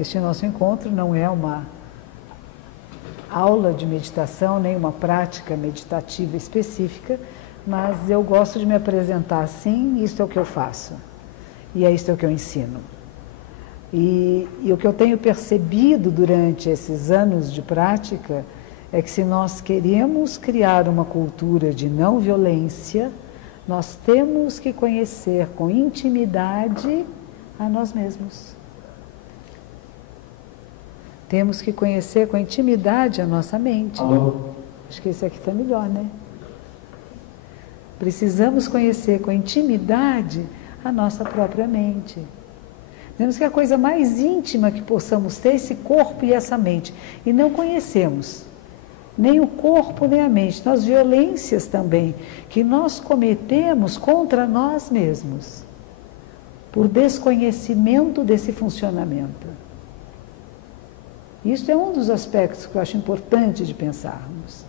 este nosso encontro não é uma aula de meditação, nem uma prática meditativa específica, mas eu gosto de me apresentar assim, isto é o que eu faço, e é isto que eu ensino. E o que eu tenho percebido durante esses anos de prática é que se nós queremos criar uma cultura de não violência, nós temos que conhecer com intimidade a nós mesmos. Temos que conhecer com intimidade a nossa mente. Acho que esse aqui está melhor, né? Precisamos conhecer com intimidade a nossa própria mente. Temos que a coisa mais íntima que possamos ter esse corpo e essa mente. E não conhecemos nem o corpo nem a mente. As violências também que nós cometemos contra nós mesmos, por desconhecimento desse funcionamento. Isso é um dos aspectos que eu acho importante de pensarmos.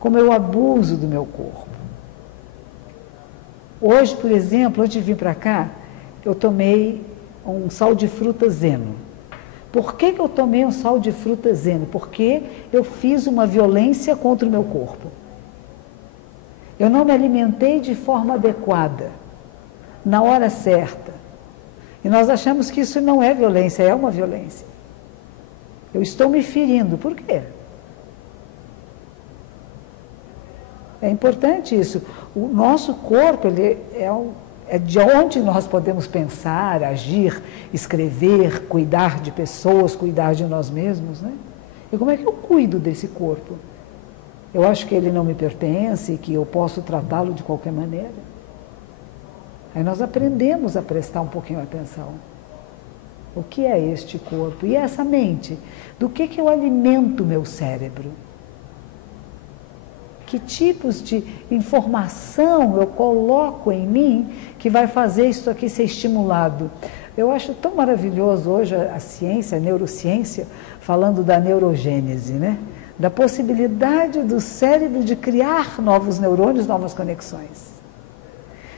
Como eu abuso do meu corpo. Hoje, por exemplo, antes de vir para cá, eu tomei um sal de fruta Zeno. Por que eu tomei um sal de fruta Zeno? Porque eu fiz uma violência contra o meu corpo. Eu não me alimentei de forma adequada, na hora certa. E nós achamos que isso não é violência, é uma violência. Eu estou me ferindo. Por quê? É importante isso. O nosso corpo, ele é de onde nós podemos pensar, agir, escrever, cuidar de pessoas, cuidar de nós mesmos, né? E como é que eu cuido desse corpo? Eu acho que ele não me pertence, que eu posso tratá-lo de qualquer maneira. Aí nós aprendemos a prestar um pouquinho atenção. O que é este corpo? E essa mente? Do que eu alimento o meu cérebro? Que tipos de informação eu coloco em mim que vai fazer isso aqui ser estimulado? Eu acho tão maravilhoso hoje a ciência, a neurociência, falando da neurogênese, né? Da possibilidade do cérebro de criar novos neurônios, novas conexões.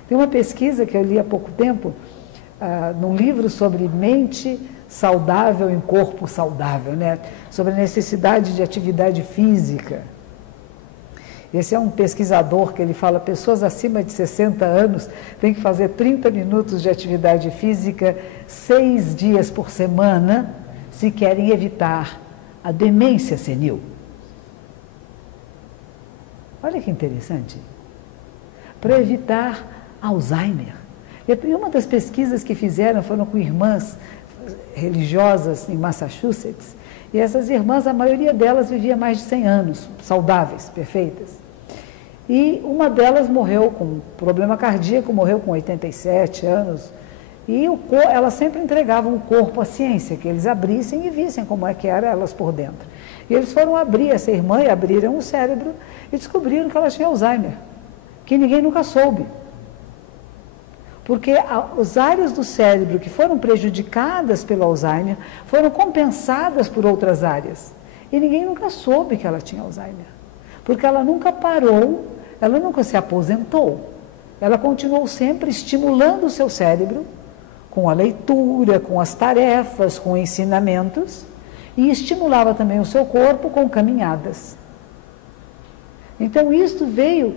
Tem uma pesquisa que eu li há pouco tempo, num livro sobre mente saudável em corpo saudável, né? Sobre a necessidade de atividade física. Esse é um pesquisador que ele fala, pessoas acima de 60 anos têm que fazer 30 minutos de atividade física 6 dias por semana se querem evitar a demência senil. Olha que interessante. Para evitar Alzheimer. E uma das pesquisas que fizeram foram com irmãs religiosas em Massachusetts, e essas irmãs, a maioria delas vivia mais de 100 anos, saudáveis, perfeitas. E uma delas morreu com problema cardíaco, morreu com 87 anos, e elas sempre entregavam o corpo à ciência, que eles abrissem e vissem como é que eram elas por dentro. E eles foram abrir essa irmã e abriram o cérebro e descobriram que ela tinha Alzheimer, que ninguém nunca soube. Porque as áreas do cérebro que foram prejudicadas pelo Alzheimer foram compensadas por outras áreas. E ninguém nunca soube que ela tinha Alzheimer. Porque ela nunca parou, ela nunca se aposentou. Ela continuou sempre estimulando o seu cérebro com a leitura, com as tarefas, com ensinamentos, e estimulava também o seu corpo com caminhadas. Então, isto veio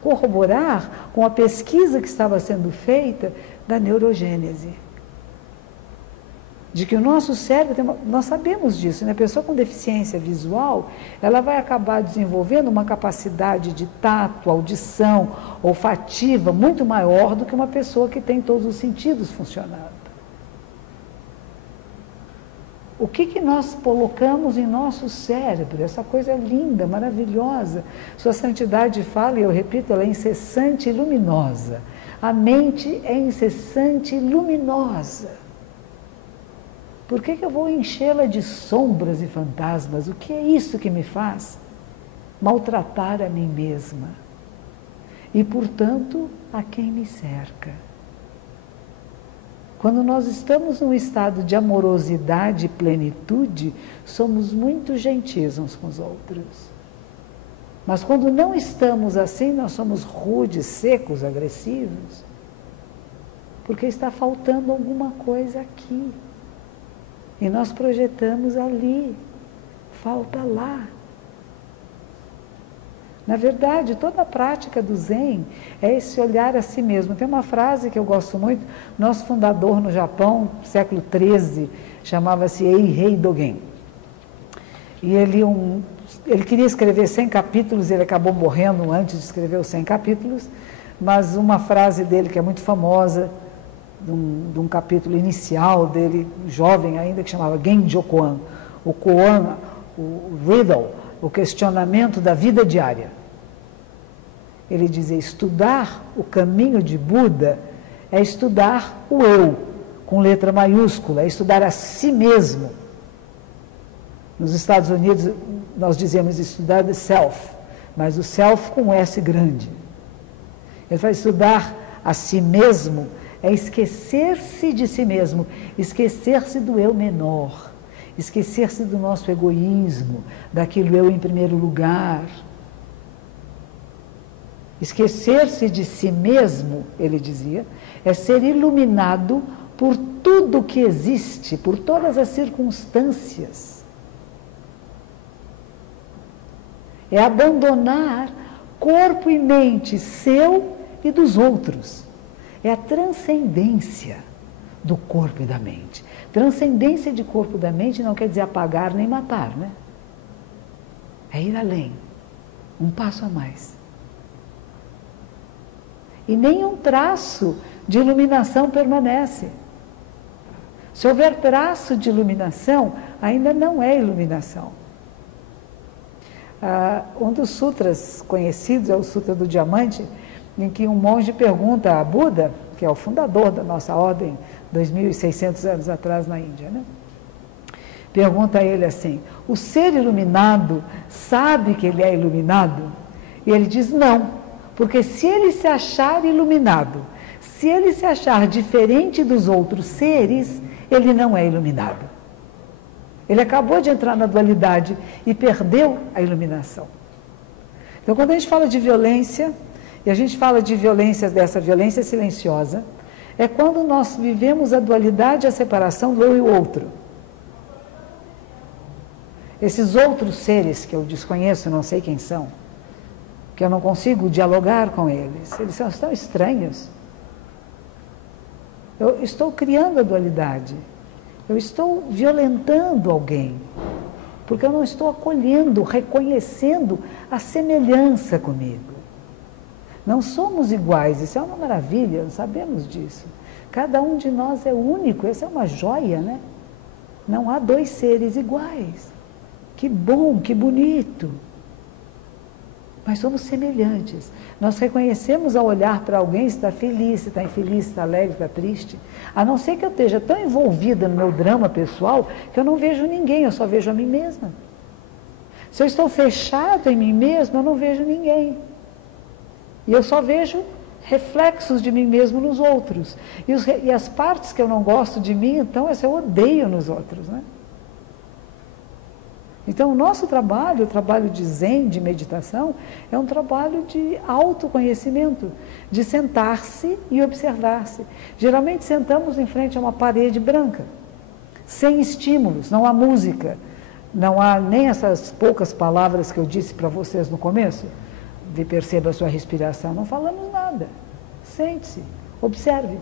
corroborar com a pesquisa que estava sendo feita da neurogênese. De que o nosso cérebro, nós sabemos disso, né? A pessoa com deficiência visual, ela vai acabar desenvolvendo uma capacidade de tato, audição, olfativa muito maior do que uma pessoa que tem todos os sentidos funcionando. O que nós colocamos em nosso cérebro? Essa coisa linda, maravilhosa. Sua Santidade fala, e eu repito, ela é incessante e luminosa. A mente é incessante e luminosa. Por que eu vou enchê-la de sombras e fantasmas? O que é isso que me faz maltratar a mim mesma? E, portanto, a quem me cerca. Quando nós estamos num estado de amorosidade e plenitude, somos muito gentis uns com os outros. Mas quando não estamos assim, nós somos rudes, secos, agressivos. Porque está faltando alguma coisa aqui. E nós projetamos ali, falta lá. Na verdade, toda a prática do Zen é esse olhar a si mesmo. Tem uma frase que eu gosto muito, nosso fundador no Japão, século XIII, chamava-se Eihei Dogen. E ele queria escrever 100 capítulos, ele acabou morrendo antes de escrever os 100 capítulos, mas uma frase dele que é muito famosa, de um capítulo inicial dele, jovem ainda, que chamava Genjo Koan, o Koan, o riddle, o questionamento da vida diária. Ele dizia, estudar o caminho de Buda é estudar o eu, com letra maiúscula, é estudar a si mesmo. Nos Estados Unidos, nós dizemos estudar the self, mas o self com S grande. Ele vai estudar a si mesmo, é esquecer-se de si mesmo, esquecer-se do eu menor, esquecer-se do nosso egoísmo, daquilo eu em primeiro lugar. Esquecer-se de si mesmo, ele dizia, é ser iluminado por tudo que existe, por todas as circunstâncias. É abandonar corpo e mente seu e dos outros. É a transcendência do corpo e da mente. Transcendência de corpo e da mente não quer dizer apagar nem matar, né? É ir além, um passo a mais. E nenhum traço de iluminação permanece. Se houver traço de iluminação, ainda não é iluminação. Um dos sutras conhecidos é o Sutra do Diamante, em que um monge pergunta a Buda, que é o fundador da nossa ordem, 2.600 anos atrás na Índia, né? Pergunta a ele assim, o ser iluminado sabe que ele é iluminado? E ele diz não, porque se ele se achar iluminado, se ele se achar diferente dos outros seres, ele não é iluminado. Ele acabou de entrar na dualidade e perdeu a iluminação. Então, quando a gente fala de violência, e a gente fala de violência, dessa violência silenciosa, é quando nós vivemos a dualidade e a separação do eu e o outro. Esses outros seres que eu desconheço, não sei quem são, que eu não consigo dialogar com eles são tão estranhos. Eu estou criando a dualidade. Eu estou violentando alguém, porque eu não estou acolhendo, reconhecendo a semelhança comigo. Não somos iguais, isso é uma maravilha, sabemos disso. Cada um de nós é único, essa é uma joia, né? Não há dois seres iguais. Que bom, que bonito. Mas somos semelhantes. Nós reconhecemos ao olhar para alguém se está feliz, se está infeliz, se está alegre, se está triste. A não ser que eu esteja tão envolvida no meu drama pessoal que eu não vejo ninguém, eu só vejo a mim mesma. Se eu estou fechado em mim mesma, eu não vejo ninguém. E eu só vejo reflexos de mim mesmo nos outros. E as partes que eu não gosto de mim, então, essa eu odeio nos outros, né? Então, o nosso trabalho, o trabalho de Zen, de meditação, é um trabalho de autoconhecimento, de sentar-se e observar-se. Geralmente sentamos em frente a uma parede branca, sem estímulos, não há música, não há nem essas poucas palavras que eu disse para vocês no começo, de perceba a sua respiração, não falamos nada. Sente-se, observe.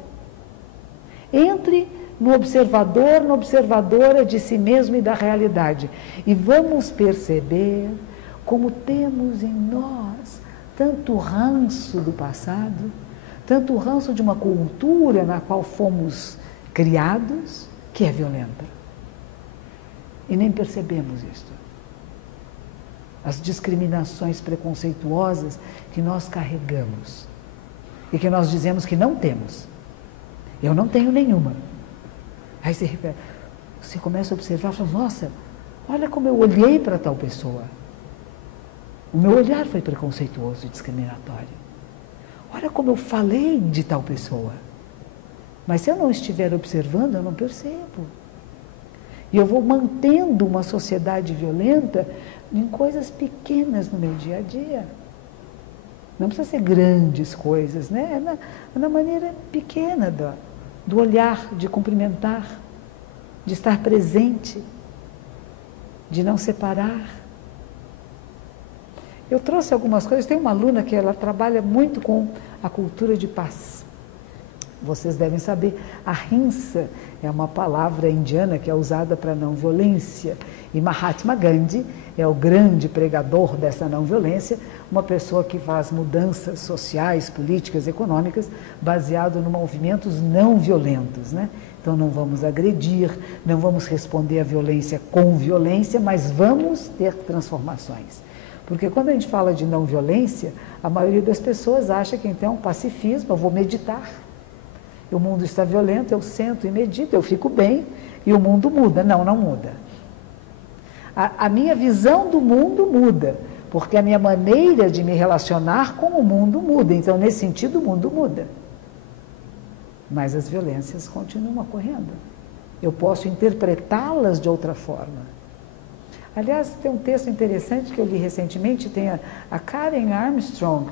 Entre no observador, na observadora de si mesmo e da realidade. E vamos perceber como temos em nós tanto ranço do passado, tanto ranço de uma cultura na qual fomos criados, que é violenta. E nem percebemos isto. As discriminações preconceituosas que nós carregamos e que nós dizemos que não temos. Eu não tenho nenhuma. Aí você começa a observar e fala, nossa, olha como eu olhei para tal pessoa. O meu olhar foi preconceituoso e discriminatório. Olha como eu falei de tal pessoa. Mas se eu não estiver observando, eu não percebo. E eu vou mantendo uma sociedade violenta em coisas pequenas no meu dia a dia. Não precisa ser grandes coisas, né? É na maneira pequena do olhar, de cumprimentar. de estar presente, de não separar. Eu trouxe algumas coisas. Tem uma aluna que ela trabalha muito com a cultura de paz. Vocês devem saber, ahimsa é uma palavra indiana que é usada para não violência. E Mahatma Gandhi é o grande pregador dessa não violência, uma pessoa que faz mudanças sociais, políticas, econômicas, baseado em movimentos não violentos, né? Então não vamos agredir, não vamos responder à violência com violência, mas vamos ter transformações. Porque quando a gente fala de não violência, a maioria das pessoas acha que então é um pacifismo, eu vou meditar. O mundo está violento, eu sento e medito, eu fico bem e o mundo muda. Não, não muda. A minha visão do mundo muda, porque a minha maneira de me relacionar com o mundo muda. Então, nesse sentido, o mundo muda. Mas as violências continuam ocorrendo. Eu posso interpretá-las de outra forma. Aliás, tem um texto interessante que eu li recentemente, tem a Karen Armstrong,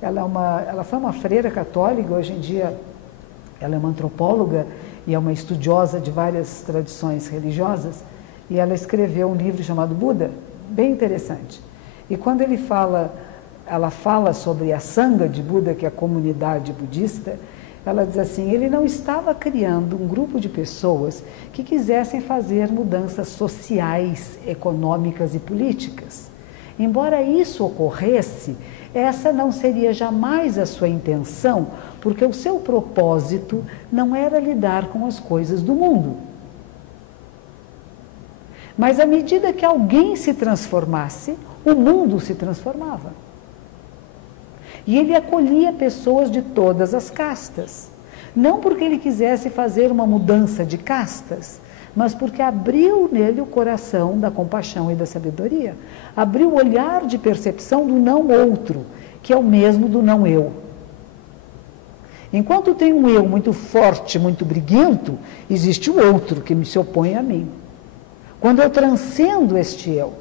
ela foi uma freira católica, hoje em dia ela é uma antropóloga e é uma estudiosa de várias tradições religiosas, e ela escreveu um livro chamado Buda, bem interessante. E quando ela fala sobre a Sangha de Buda, que é a comunidade budista, ela diz assim, ele não estava criando um grupo de pessoas que quisessem fazer mudanças sociais, econômicas e políticas. Embora isso ocorresse, essa não seria jamais a sua intenção, porque o seu propósito não era lidar com as coisas do mundo. Mas à medida que alguém se transformasse, o mundo se transformava. E ele acolhia pessoas de todas as castas. Não porque ele quisesse fazer uma mudança de castas, mas porque abriu nele o coração da compaixão e da sabedoria. Abriu o olhar de percepção do não outro, que é o mesmo do não eu. Enquanto tem um eu muito forte, muito briguento, existe o outro que se opõe a mim. Quando eu transcendo este eu,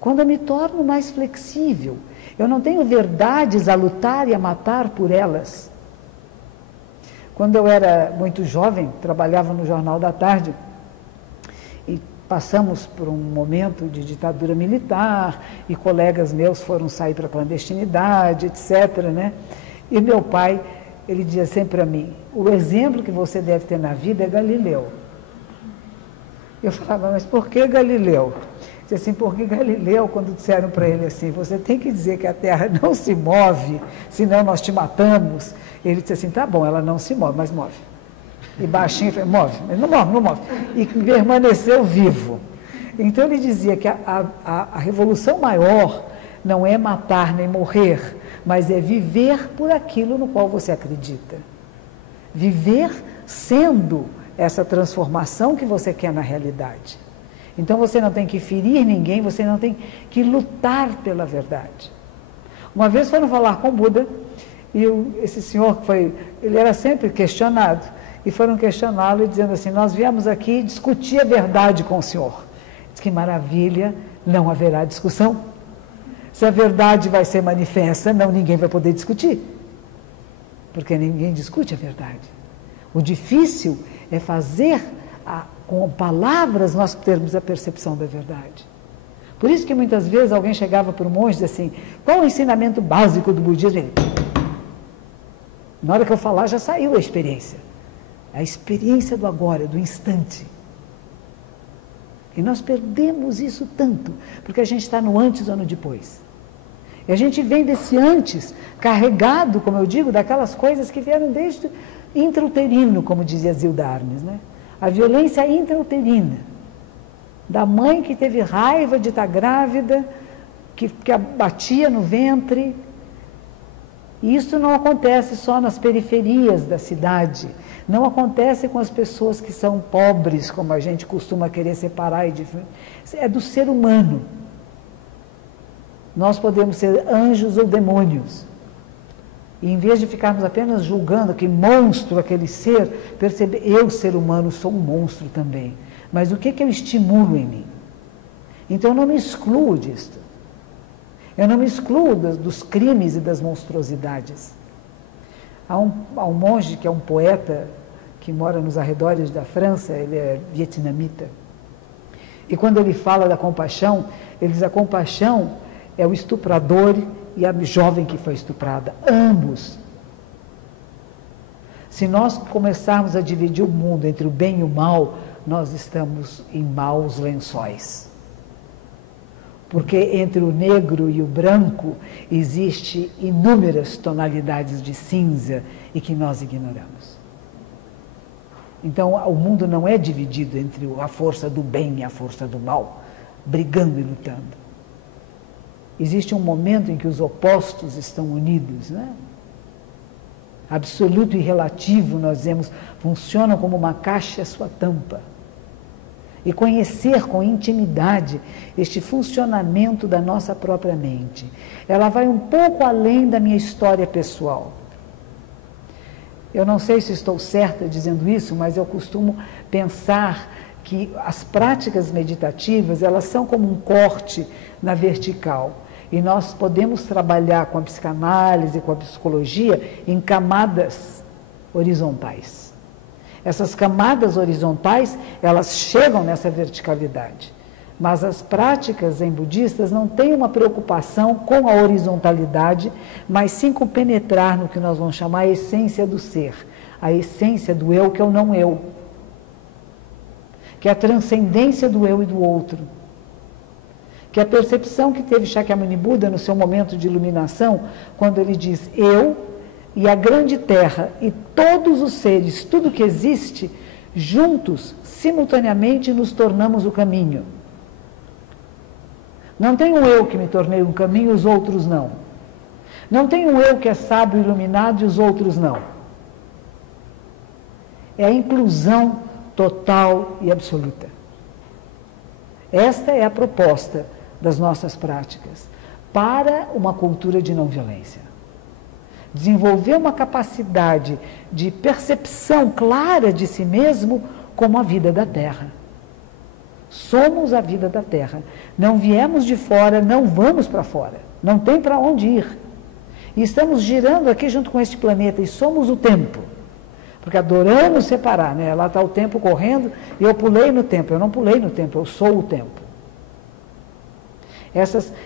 quando eu me torno mais flexível, eu não tenho verdades a lutar e a matar por elas. Quando eu era muito jovem, trabalhava no Jornal da Tarde, e passamos por um momento de ditadura militar, e colegas meus foram sair para a clandestinidade, etc., né? E meu pai, ele dizia sempre para mim, o exemplo que você deve ter na vida é Galileu. Eu falava, mas por que Galileu? Disse assim, porque Galileu, quando disseram para ele assim, você tem que dizer que a Terra não se move, senão nós te matamos. Ele disse assim, tá bom, ela não se move, mas move. E baixinho, move, mas não move, não move. E permaneceu vivo. Então ele dizia que a revolução maior não é matar nem morrer, mas é viver por aquilo no qual você acredita. Viver sendo essa transformação que você quer na realidade. Então você não tem que ferir ninguém, você não tem que lutar pela verdade. Uma vez foram falar com Buda, e esse senhor ele era sempre questionado, e foram questioná-lo dizendo assim, nós viemos aqui discutir a verdade com o senhor. Diz que maravilha, não haverá discussão. Se a verdade vai ser manifesta, ninguém vai poder discutir. Porque ninguém discute a verdade. O difícil é fazer, com palavras, nós termos a percepção da verdade. Por isso que muitas vezes alguém chegava para um monge e dizia assim, qual o ensinamento básico do budismo? Ele, na hora que eu falar já saiu a experiência. A experiência do agora, do instante. E nós perdemos isso tanto, porque a gente está no antes ou no depois. E a gente vem desse antes, carregado, como eu digo, daquelas coisas que vieram desde intrauterino, como dizia Zilda Arnes, né? A violência intrauterina, da mãe que teve raiva de estar grávida, que batia no ventre. E isso não acontece só nas periferias da cidade, não acontece com as pessoas que são pobres, como a gente costuma querer separar. É do ser humano. Nós podemos ser anjos ou demônios. E em vez de ficarmos apenas julgando que monstro aquele ser, perceber, eu, ser humano, sou um monstro também. Mas o que eu estimulo em mim? Então eu não me excluo disto. Eu não me excluo dos crimes e das monstruosidades. Há um monge que é um poeta que mora nos arredores da França, ele é vietnamita. E quando ele fala da compaixão, ele diz: a compaixão é o estuprador e a jovem que foi estuprada, ambos. Se nós começarmos a dividir o mundo entre o bem e o mal, nós estamos em maus lençóis. Porque entre o negro e o branco existe inúmeras tonalidades de cinza e que nós ignoramos. Então, o mundo não é dividido entre a força do bem e a força do mal, brigando e lutando. Existe um momento em que os opostos estão unidos, né? Absoluto e relativo, nós dizemos, funcionam como uma caixa e a sua tampa. E conhecer com intimidade este funcionamento da nossa própria mente. Ela vai um pouco além da minha história pessoal. Eu não sei se estou certa dizendo isso, mas eu costumo pensar que as práticas meditativas, elas são como um corte na vertical. E nós podemos trabalhar com a psicanálise, com a psicologia, em camadas horizontais. Essas camadas horizontais, elas chegam nessa verticalidade. Mas as práticas zen budistas não têm uma preocupação com a horizontalidade, mas sim com penetrar no que nós vamos chamar a essência do ser, a essência do eu, que é o não eu, que é a transcendência do eu e do outro, que é a percepção que teve Shakyamuni Buda no seu momento de iluminação, quando ele diz: eu e a grande terra e todos os seres, tudo que existe, juntos, simultaneamente, nos tornamos o caminho. Não tem um eu que me tornei um caminho e os outros não. Não tem um eu que é sábio e iluminado e os outros não. É a inclusão total e absoluta. Esta é a proposta das nossas práticas para uma cultura de não violência. Desenvolver uma capacidade de percepção clara de si mesmo como a vida da Terra. Somos a vida da Terra. Não viemos de fora, não vamos para fora. Não tem para onde ir. E estamos girando aqui junto com este planeta e somos o tempo. Porque adoramos separar, né? Lá está o tempo correndo e eu pulei no tempo. Eu não pulei no tempo, eu sou o tempo.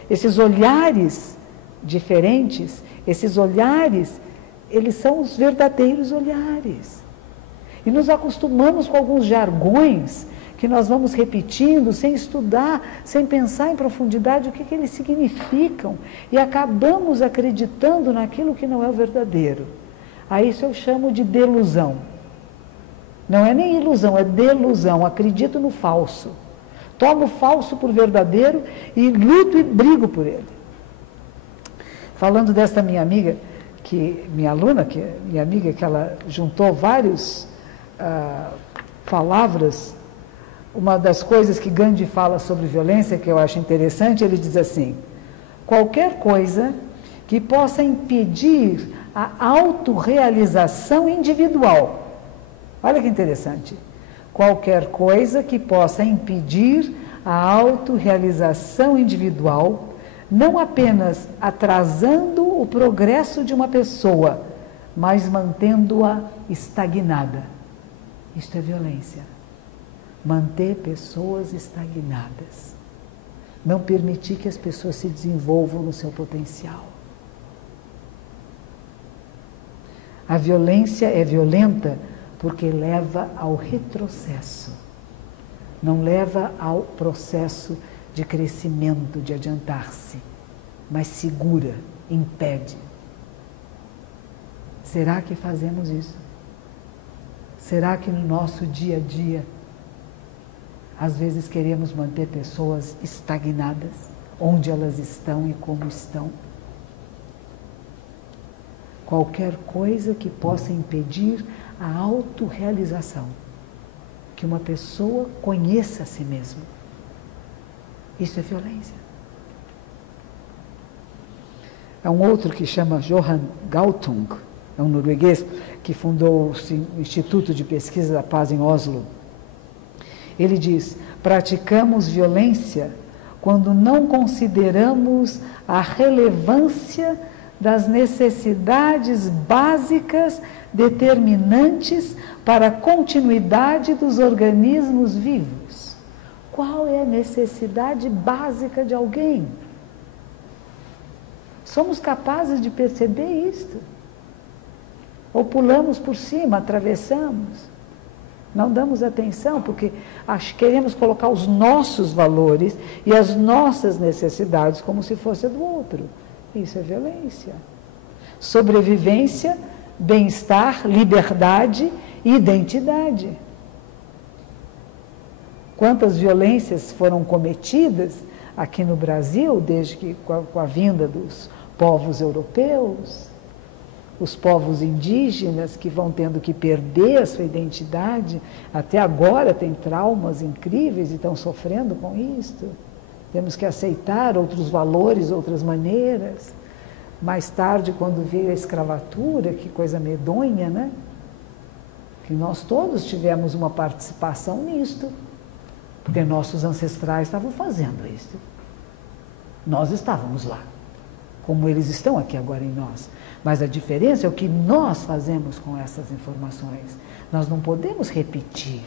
Esses olhares diferentes, esses olhares, eles são os verdadeiros olhares. E nos acostumamos com alguns jargões que nós vamos repetindo sem estudar, sem pensar em profundidade o que eles significam. E acabamos acreditando naquilo que não é o verdadeiro. A isso eu chamo de delusão. Não é nem ilusão, é delusão. Acredito no falso. Tomo o falso por verdadeiro e luto e brigo por ele. Falando desta minha amiga, minha aluna, minha amiga, que ela juntou várias palavras. Uma das coisas que Gandhi fala sobre violência, que eu acho interessante, ele diz assim: qualquer coisa que possa impedir a autorrealização individual. Olha que interessante. Qualquer coisa que possa impedir a autorrealização individual, não apenas atrasando o progresso de uma pessoa, mas mantendo-a estagnada. Isto é violência. Manter pessoas estagnadas. Não permitir que as pessoas se desenvolvam no seu potencial. A violência é violenta porque leva ao retrocesso. Não leva ao processo de crescimento, de adiantar-se, mas segura, impede. Será que fazemos isso? Será que no nosso dia a dia, às vezes queremos manter pessoas estagnadas, onde elas estão e como estão? Qualquer coisa que possa impedir a autorrealização, que uma pessoa conheça a si mesma. Isso é violência. É um outro que chama Johan Galtung, é um norueguês que fundou o Instituto de Pesquisa da Paz em Oslo. Ele diz: praticamos violência quando não consideramos a relevância das necessidades básicas determinantes para a continuidade dos organismos vivos. Qual é a necessidade básica de alguém? Somos capazes de perceber isto? Ou pulamos por cima, atravessamos? Não damos atenção porque queremos colocar os nossos valores e as nossas necessidades como se fosse do outro. Isso é violência. Sobrevivência, bem-estar, liberdade e identidade. Quantas violências foram cometidas aqui no Brasil, desde que com a vinda dos povos europeus, os povos indígenas que vão tendo que perder a sua identidade, até agora tem traumas incríveis e estão sofrendo com isto. Temos que aceitar outros valores, outras maneiras. Mais tarde, quando veio a escravatura, que coisa medonha, né? Que nós todos tivemos uma participação nisto, porque nossos ancestrais estavam fazendo isso. Nós estávamos lá, como eles estão aqui agora em nós. Mas a diferença é o que nós fazemos com essas informações. Nós não podemos repetir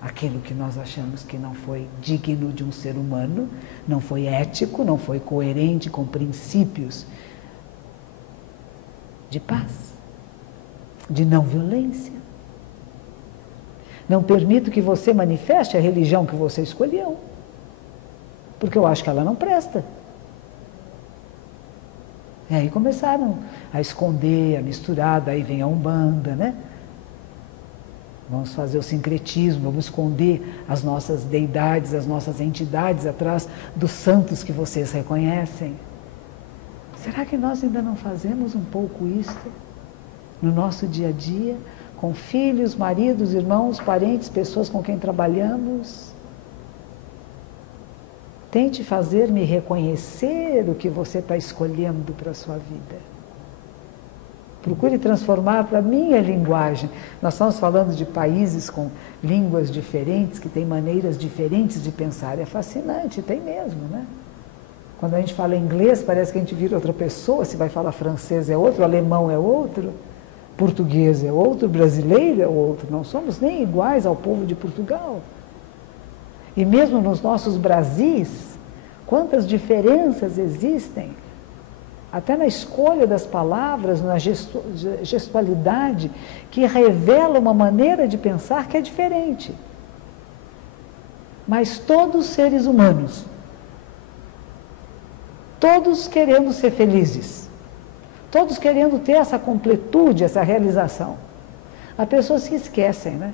aquilo que nós achamos que não foi digno de um ser humano, não foi ético, não foi coerente com princípios de paz, de não violência. Não permito que você manifeste a religião que você escolheu, porque eu acho que ela não presta. E aí começaram a esconder, a misturar, daí vem a Umbanda, né? Vamos fazer o sincretismo, vamos esconder as nossas deidades, as nossas entidades atrás dos santos que vocês reconhecem. Será que nós ainda não fazemos um pouco isto no nosso dia a dia, com filhos, maridos, irmãos, parentes, pessoas com quem trabalhamos? Tente fazer-me reconhecer o que você está escolhendo para a sua vida. Procure transformar para a minha linguagem. Nós estamos falando de países com línguas diferentes, que têm maneiras diferentes de pensar. É fascinante, tem mesmo, né? Quando a gente fala inglês, parece que a gente vira outra pessoa. Se vai falar francês é outro, alemão é outro, português é outro, brasileiro é outro. Não somos nem iguais ao povo de Portugal. E mesmo nos nossos Brasis, quantas diferenças existem, até na escolha das palavras, na gestualidade, que revela uma maneira de pensar que é diferente. Mas todos seres humanos, todos querendo ser felizes, todos querendo ter essa completude, essa realização. As pessoas se esquecem, né?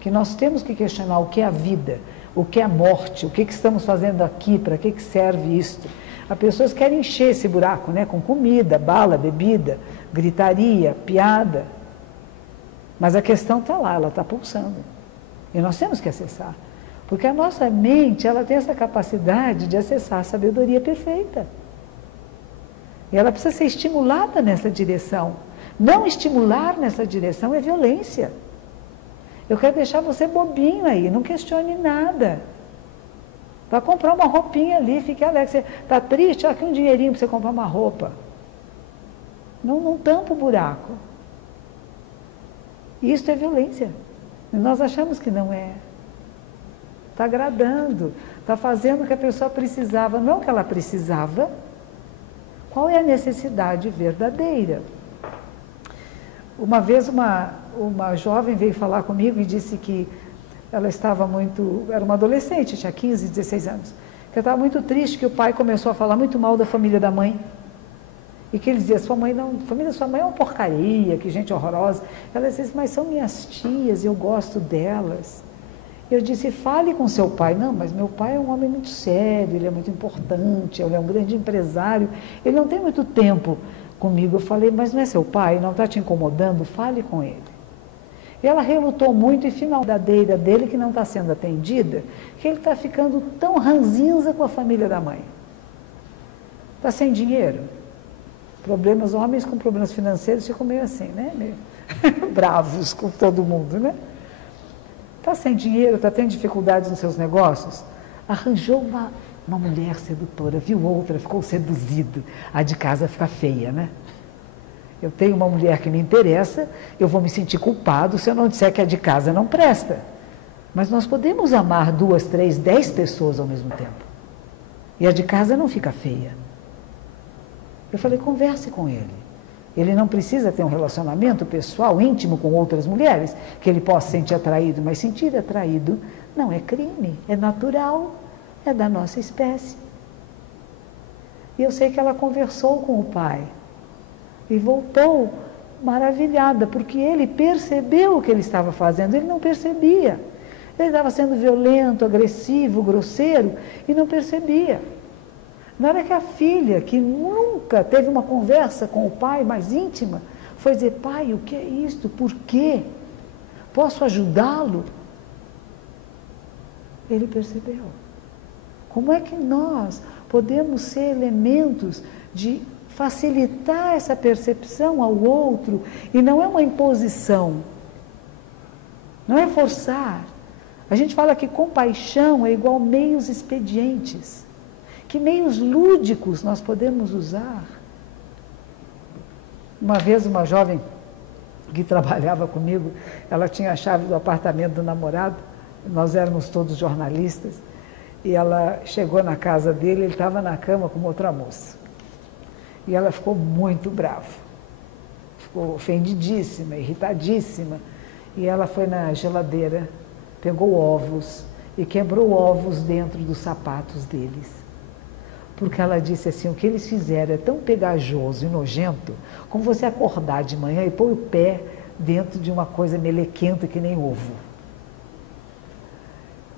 Que nós temos que questionar o que é a vida, o que é a morte, o que estamos fazendo aqui, para que serve isto. As pessoas querem encher esse buraco, né, com comida, bala, bebida, gritaria, piada. Mas a questão está lá, ela está pulsando. E nós temos que acessar. Porque a nossa mente, ela tem essa capacidade de acessar a sabedoria perfeita. E ela precisa ser estimulada nessa direção. Não estimular nessa direção é violência. Eu quero deixar você bobinho aí, não questione nada. Vai comprar uma roupinha ali, fique alegre. Você está triste? Olha aqui um dinheirinho para você comprar uma roupa. Não tampa o buraco. Isso é violência. E nós achamos que não é. Está agradando, está fazendo o que a pessoa precisava, não o que ela precisava. Qual é a necessidade verdadeira? Uma vez uma jovem veio falar comigo e disse que ela estava muito, era uma adolescente, tinha 15, 16 anos, que ela estava muito triste que o pai começou a falar muito mal da família da mãe. E que ele dizia, sua mãe não, a família da sua mãe é uma porcaria, que gente horrorosa. Ela disse, mas são minhas tias, eu gosto delas. Eu disse, fale com seu pai. Não, mas meu pai é um homem muito sério, ele é muito importante, ele é um grande empresário, ele não tem muito tempo comigo. Eu falei, mas não é seu pai, não está te incomodando? Fale com ele. E ela relutou muito e final da verdadeira dele, que não está sendo atendida, que ele está ficando tão ranzinza com a família da mãe. Está sem dinheiro. Problemas, homens com problemas financeiros ficam meio assim, né? Meio bravos com todo mundo, né? Está sem dinheiro, está tendo dificuldades nos seus negócios? Arranjou uma Uma mulher sedutora, viu outra, ficou seduzido. A de casa fica feia, né? Eu tenho uma mulher que me interessa, eu vou me sentir culpado se eu não disser que a de casa não presta. Mas nós podemos amar 2, 3, 10 pessoas ao mesmo tempo. E a de casa não fica feia. Eu falei, converse com ele. Ele não precisa ter um relacionamento pessoal, íntimo com outras mulheres, que ele possa se sentir atraído, mas sentir atraído não é crime, é natural, é da nossa espécie. E eu sei que ela conversou com o pai e voltou maravilhada, porque ele percebeu o que ele estava fazendo, ele não percebia. Ele estava sendo violento, agressivo, grosseiro e não percebia. Na hora que a filha, que nunca teve uma conversa com o pai mais íntima, foi dizer, pai, o que é isto? Por quê? Posso ajudá-lo? Ele percebeu. Como é que nós podemos ser elementos de facilitar essa percepção ao outro? E não é uma imposição, não é forçar. A gente fala que compaixão é igual meios expedientes. Que meios lúdicos nós podemos usar? Uma vez uma jovem que trabalhava comigo, ela tinha a chave do apartamento do namorado, nós éramos todos jornalistas, e ela chegou na casa dele, ele estava na cama com outra moça. E ela ficou muito brava, ficou ofendidíssima, irritadíssima, e ela foi na geladeira, pegou ovos e quebrou ovos dentro dos sapatos deles. Porque ela disse assim, o que eles fizeram é tão pegajoso e nojento, como você acordar de manhã e pôr o pé dentro de uma coisa melequenta que nem ovo.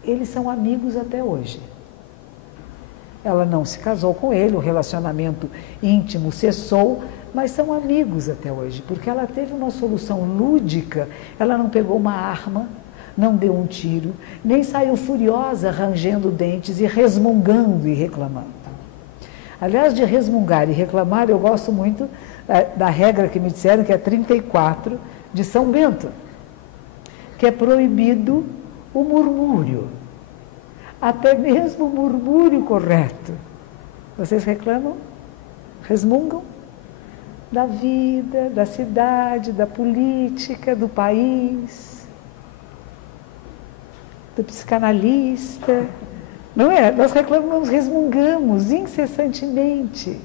Eles são amigos até hoje. Ela não se casou com ele, o relacionamento íntimo cessou, mas são amigos até hoje, porque ela teve uma solução lúdica, ela não pegou uma arma, não deu um tiro, nem saiu furiosa, rangendo dentes e resmungando e reclamando. Aliás, de resmungar e reclamar, eu gosto muito da regra que me disseram, que é 34 de São Bento, que é proibido o murmúrio, até mesmo o murmúrio correto. Vocês reclamam? Resmungam? Da vida, da cidade, da política, do país, do psicanalista, não é? Nós reclamamos, resmungamos incessantemente.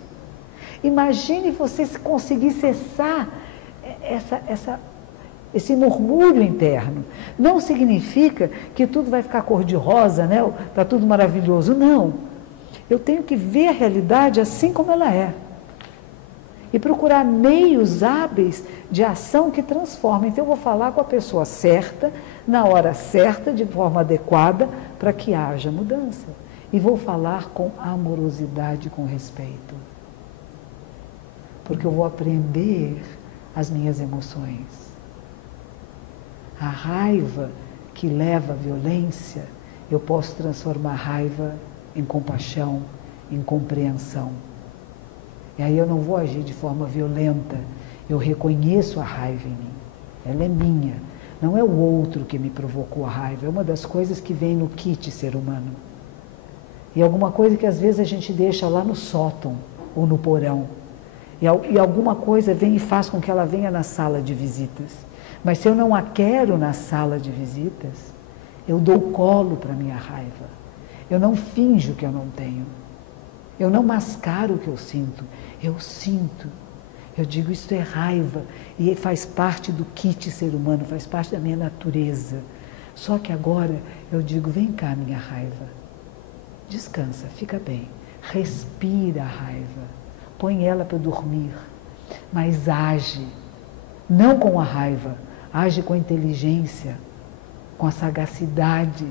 Imagine você conseguir cessar esse murmúrio interno. Não significa que tudo vai ficar cor-de-rosa, né? Está tudo maravilhoso. Não. Eu tenho que ver a realidade assim como ela é. E procurar meios hábeis de ação que transformem. Então, eu vou falar com a pessoa certa, na hora certa, de forma adequada, para que haja mudança. E vou falar com amorosidade, com respeito. Porque eu vou aprender as minhas emoções. A raiva que leva à violência, eu posso transformar a raiva em compaixão, em compreensão. E aí eu não vou agir de forma violenta, eu reconheço a raiva em mim, ela é minha, não é o outro que me provocou a raiva, é uma das coisas que vem no kit ser humano. E alguma coisa que às vezes a gente deixa lá no sótão ou no porão, e alguma coisa vem e faz com que ela venha na sala de visitas. Mas se eu não a quero na sala de visitas, eu dou colo para a minha raiva, eu não finjo que eu não tenho. Eu não mascaro o que eu sinto, eu sinto. Eu digo, isso é raiva, e faz parte do kit ser humano, faz parte da minha natureza. Só que agora eu digo, vem cá minha raiva, descansa, fica bem, respira a raiva, põe ela para dormir, mas age, não com a raiva, age com a inteligência, com a sagacidade,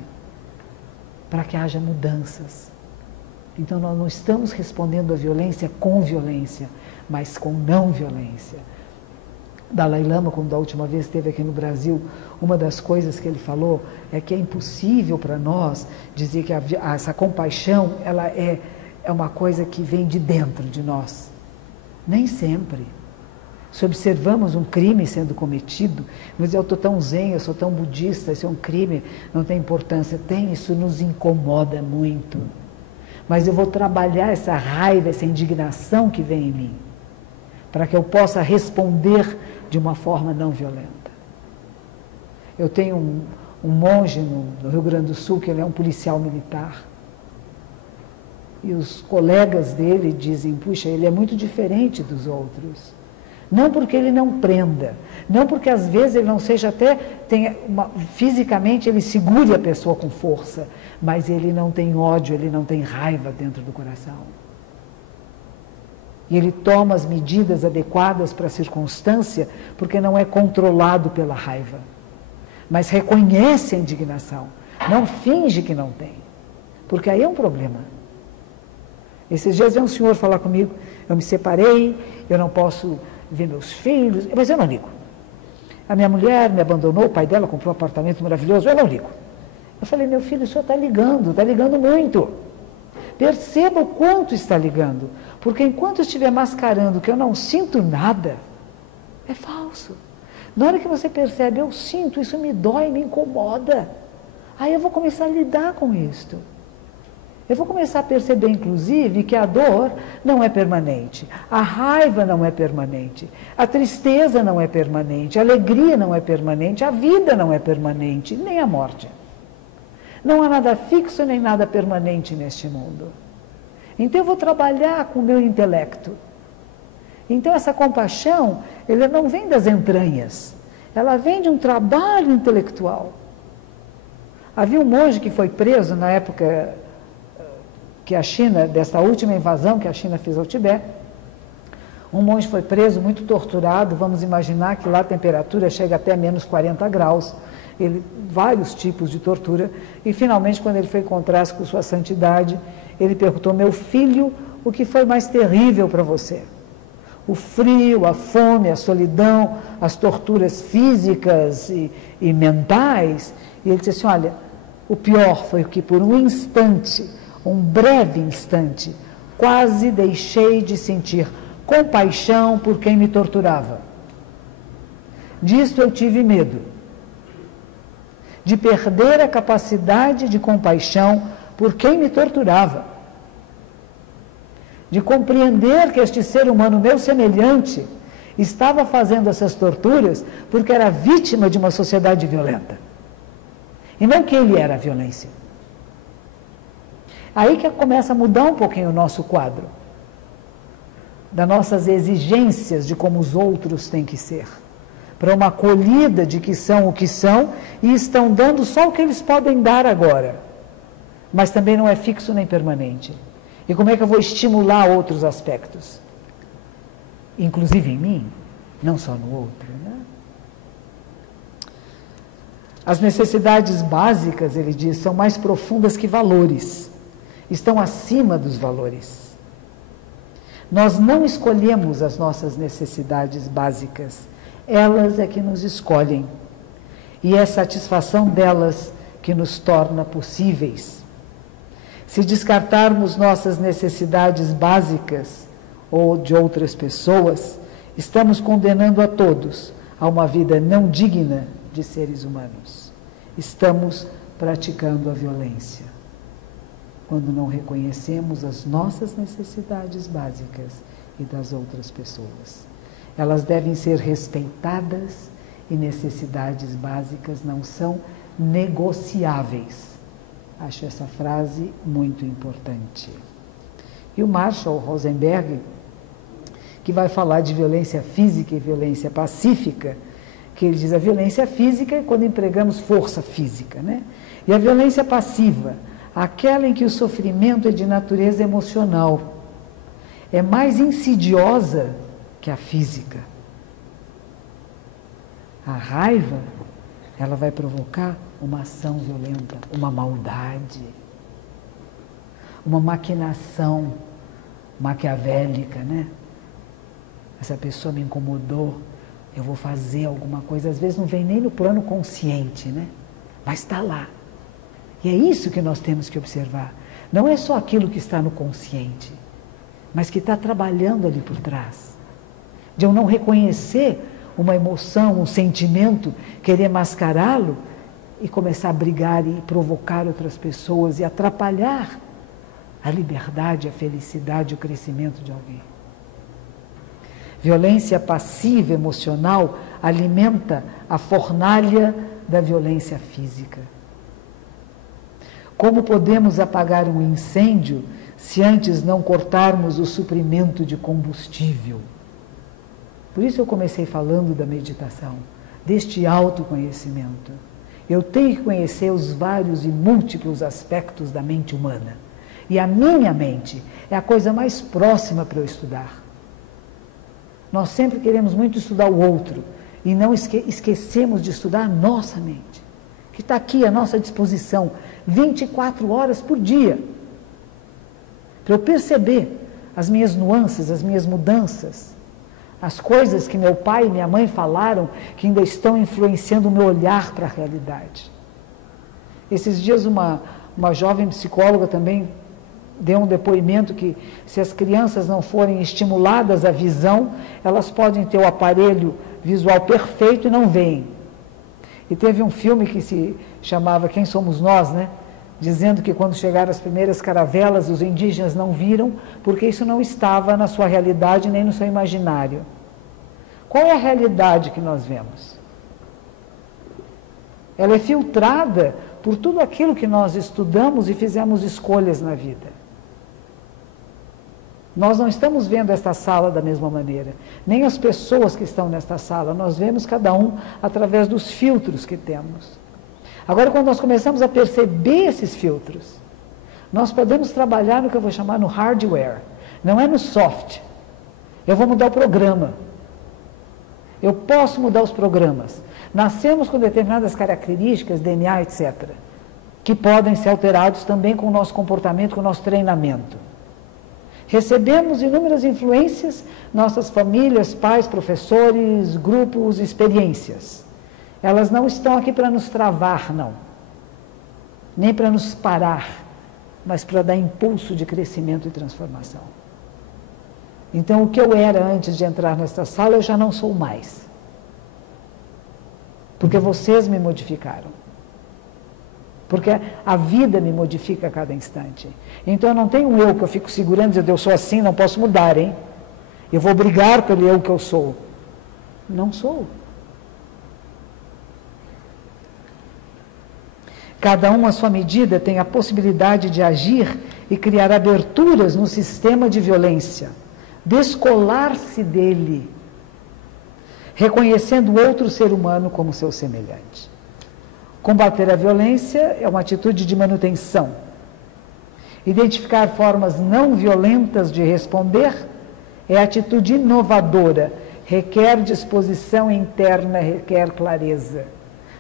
para que haja mudanças. Então, nós não estamos respondendo à violência com violência, mas com não violência. Dalai Lama, quando da última vez esteve aqui no Brasil, uma das coisas que ele falou é que é impossível para nós dizer que essa compaixão ela é uma coisa que vem de dentro de nós. Nem sempre. Se observamos um crime sendo cometido, mas eu estou tão zen, eu sou tão budista, isso é um crime, não tem importância. Tem, isso nos incomoda muito. mas eu vou trabalhar essa raiva, essa indignação que vem em mim, para que eu possa responder de uma forma não violenta. Eu tenho um monge no Rio Grande do Sul, que ele é um policial militar, e os colegas dele dizem, puxa, ele é muito diferente dos outros. Não porque ele não prenda, não porque às vezes ele não seja até, fisicamente ele segure a pessoa com força, mas ele não tem ódio, ele não tem raiva dentro do coração. E ele toma as medidas adequadas para a circunstância, porque não é controlado pela raiva, mas reconhece a indignação, não finge que não tem, porque aí é um problema. Esses dias veio um senhor falar comigo, eu me separei, eu não posso ver meus filhos, mas eu não ligo. A minha mulher me abandonou, o pai dela comprou um apartamento maravilhoso, eu não ligo. Eu falei, meu filho, o senhor está ligando muito. Perceba o quanto está ligando, porque enquanto eu estiver mascarando que eu não sinto nada, é falso. Na hora que você percebe, eu sinto, isso me dói, me incomoda, aí eu vou começar a lidar com isto. Eu vou começar a perceber, inclusive, que a dor não é permanente, a raiva não é permanente, a tristeza não é permanente, a alegria não é permanente, a vida não é permanente, nem a morte. Não há nada fixo nem nada permanente neste mundo. Então eu vou trabalhar com o meu intelecto. Então essa compaixão, ela não vem das entranhas, ela vem de um trabalho intelectual. Havia um monge que foi preso na época que a China, dessa última invasão que a China fez ao Tibete. Um monge foi preso, muito torturado, vamos imaginar que lá a temperatura chega até menos 40 graus, vários tipos de tortura, e finalmente quando ele foi encontrar-se com sua santidade, ele perguntou, meu filho, o que foi mais terrível para você? O frio, a fome, a solidão, as torturas físicas e mentais? E ele disse assim, olha, o pior foi que por um instante, um breve instante, quase deixei de sentir compaixão por quem me torturava. Disto eu tive medo, de perder a capacidade de compaixão por quem me torturava, de compreender que este ser humano meu semelhante estava fazendo essas torturas porque era vítima de uma sociedade violenta, e não que ele era a violência. Aí que começa a mudar um pouquinho o nosso quadro, das nossas exigências de como os outros têm que ser, para uma acolhida de que são o que são e estão dando só o que eles podem dar agora, mas também não é fixo nem permanente. E como é que eu vou estimular outros aspectos? Inclusive em mim, não só no outro, né? As necessidades básicas, ele diz, são mais profundas que valores. Estão acima dos valores. Nós não escolhemos as nossas necessidades básicas, elas é que nos escolhem. E é a satisfação delas que nos torna possíveis. Se descartarmos nossas necessidades básicas ou de outras pessoas, estamos condenando a todos a uma vida não digna de seres humanos. Estamos praticando a violência quando não reconhecemos as nossas necessidades básicas e das outras pessoas. Elas devem ser respeitadas e necessidades básicas não são negociáveis. Acho essa frase muito importante. E o Marshall Rosenberg, que vai falar de violência física e violência pacífica, que ele diz a violência física é quando empregamos força física, né? E a violência passiva, aquela em que o sofrimento é de natureza emocional, é mais insidiosa que a física. A raiva, ela vai provocar uma ação violenta, uma maldade, uma maquinação maquiavélica, né? Essa pessoa me incomodou, eu vou fazer alguma coisa, às vezes não vem nem no plano consciente, né? Mas está lá. E é isso que nós temos que observar. Não é só aquilo que está no consciente, mas que está trabalhando ali por trás. De eu não reconhecer uma emoção, um sentimento, querer mascará-lo e começar a brigar e provocar outras pessoas e atrapalhar a liberdade, a felicidade, o crescimento de alguém. Violência passiva emocional alimenta a fornalha da violência física. Como podemos apagar um incêndio se antes não cortarmos o suprimento de combustível? Por isso eu comecei falando da meditação, deste autoconhecimento. Eu tenho que conhecer os vários e múltiplos aspectos da mente humana. E a minha mente é a coisa mais próxima para eu estudar. Nós sempre queremos muito estudar o outro e não esquecemos de estudar a nossa mente, que está aqui à nossa disposição 24 horas por dia. Para eu perceber as minhas nuances, as minhas mudanças, as coisas que meu pai e minha mãe falaram que ainda estão influenciando o meu olhar para a realidade. Esses dias uma jovem psicóloga também deu um depoimento que se as crianças não forem estimuladas à visão, elas podem ter o aparelho visual perfeito e não veem. E teve um filme que se chamava Quem Somos Nós, né? Dizendo que quando chegaram as primeiras caravelas, os indígenas não viram, porque isso não estava na sua realidade nem no seu imaginário. Qual é a realidade que nós vemos? Ela é filtrada por tudo aquilo que nós estudamos e fizemos escolhas na vida. Nós não estamos vendo esta sala da mesma maneira, nem as pessoas que estão nesta sala, nós vemos cada um através dos filtros que temos. Agora, quando nós começamos a perceber esses filtros, nós podemos trabalhar no que eu vou chamar no hardware, não é no soft. Eu vou mudar o programa. Eu posso mudar os programas. Nascemos com determinadas características, DNA, etc., que podem ser alterados também com o nosso comportamento, com o nosso treinamento. Recebemos inúmeras influências, nossas famílias, pais, professores, grupos, experiências. Elas não estão aqui para nos travar, não. Nem para nos parar, mas para dar impulso de crescimento e transformação. Então, o que eu era antes de entrar nesta sala, eu já não sou mais. Porque vocês me modificaram. Porque a vida me modifica a cada instante. Então eu não tenho um eu que eu fico segurando, dizendo eu sou assim, não posso mudar, hein? Eu vou brigar pelo eu que eu sou. Não sou. Cada um à sua medida tem a possibilidade de agir e criar aberturas no sistema de violência, descolar-se dele, reconhecendo o outro ser humano como seu semelhante. Combater a violência é uma atitude de manutenção. Identificar formas não violentas de responder é atitude inovadora, requer disposição interna, requer clareza.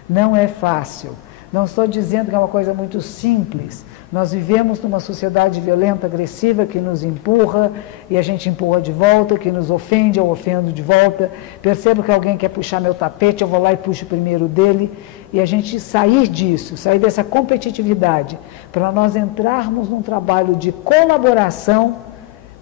Não é fácil. Não estou dizendo que é uma coisa muito simples. Nós vivemos numa sociedade violenta, agressiva, que nos empurra e a gente empurra de volta, que nos ofende, eu ofendo de volta. Percebo que alguém quer puxar meu tapete, eu vou lá e puxo primeiro dele. E a gente sair disso, sair dessa competitividade, para nós entrarmos num trabalho de colaboração,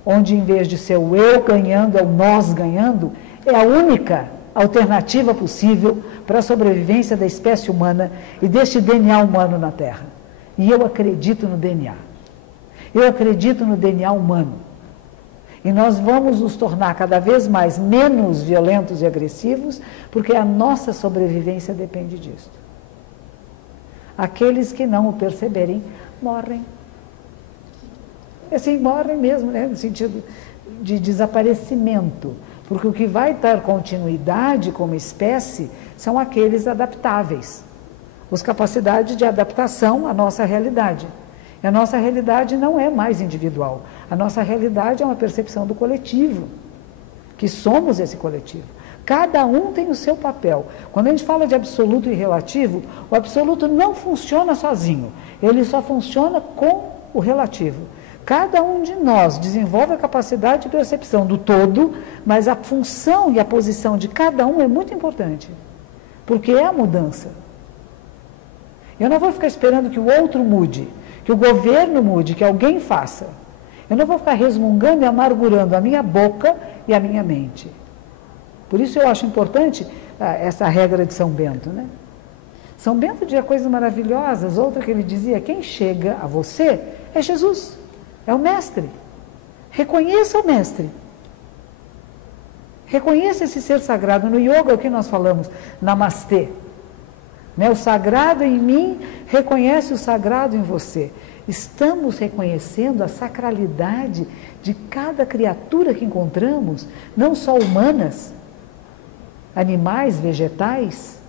onde em vez de ser o eu ganhando, é o nós ganhando, é a única alternativa possível para a sobrevivência da espécie humana e deste DNA humano na Terra. E eu acredito no DNA. Eu acredito no DNA humano. E nós vamos nos tornar cada vez mais menos violentos e agressivos, porque a nossa sobrevivência depende disso. Aqueles que não o perceberem, morrem. Assim, morrem mesmo, né? No sentido de desaparecimento. Porque o que vai dar continuidade como espécie são aqueles adaptáveis. As capacidades de adaptação à nossa realidade. E a nossa realidade não é mais individual. A nossa realidade é uma percepção do coletivo, que somos esse coletivo. Cada um tem o seu papel. Quando a gente fala de absoluto e relativo, o absoluto não funciona sozinho. Ele só funciona com o relativo. Cada um de nós desenvolve a capacidade de percepção do todo, mas a função e a posição de cada um é muito importante, porque é a mudança. Eu não vou ficar esperando que o outro mude, que o governo mude, que alguém faça. Eu não vou ficar resmungando e amargurando a minha boca e a minha mente. Por isso eu acho importante essa regra de São Bento, né? São Bento dizia coisas maravilhosas, outra que ele dizia, quem chega a você é Jesus. É o mestre. Reconheça o mestre. Reconheça esse ser sagrado. No yoga, o que nós falamos? Namastê. Né? O sagrado em mim reconhece o sagrado em você. Estamos reconhecendo a sacralidade de cada criatura que encontramos, não só humanas, animais, vegetais,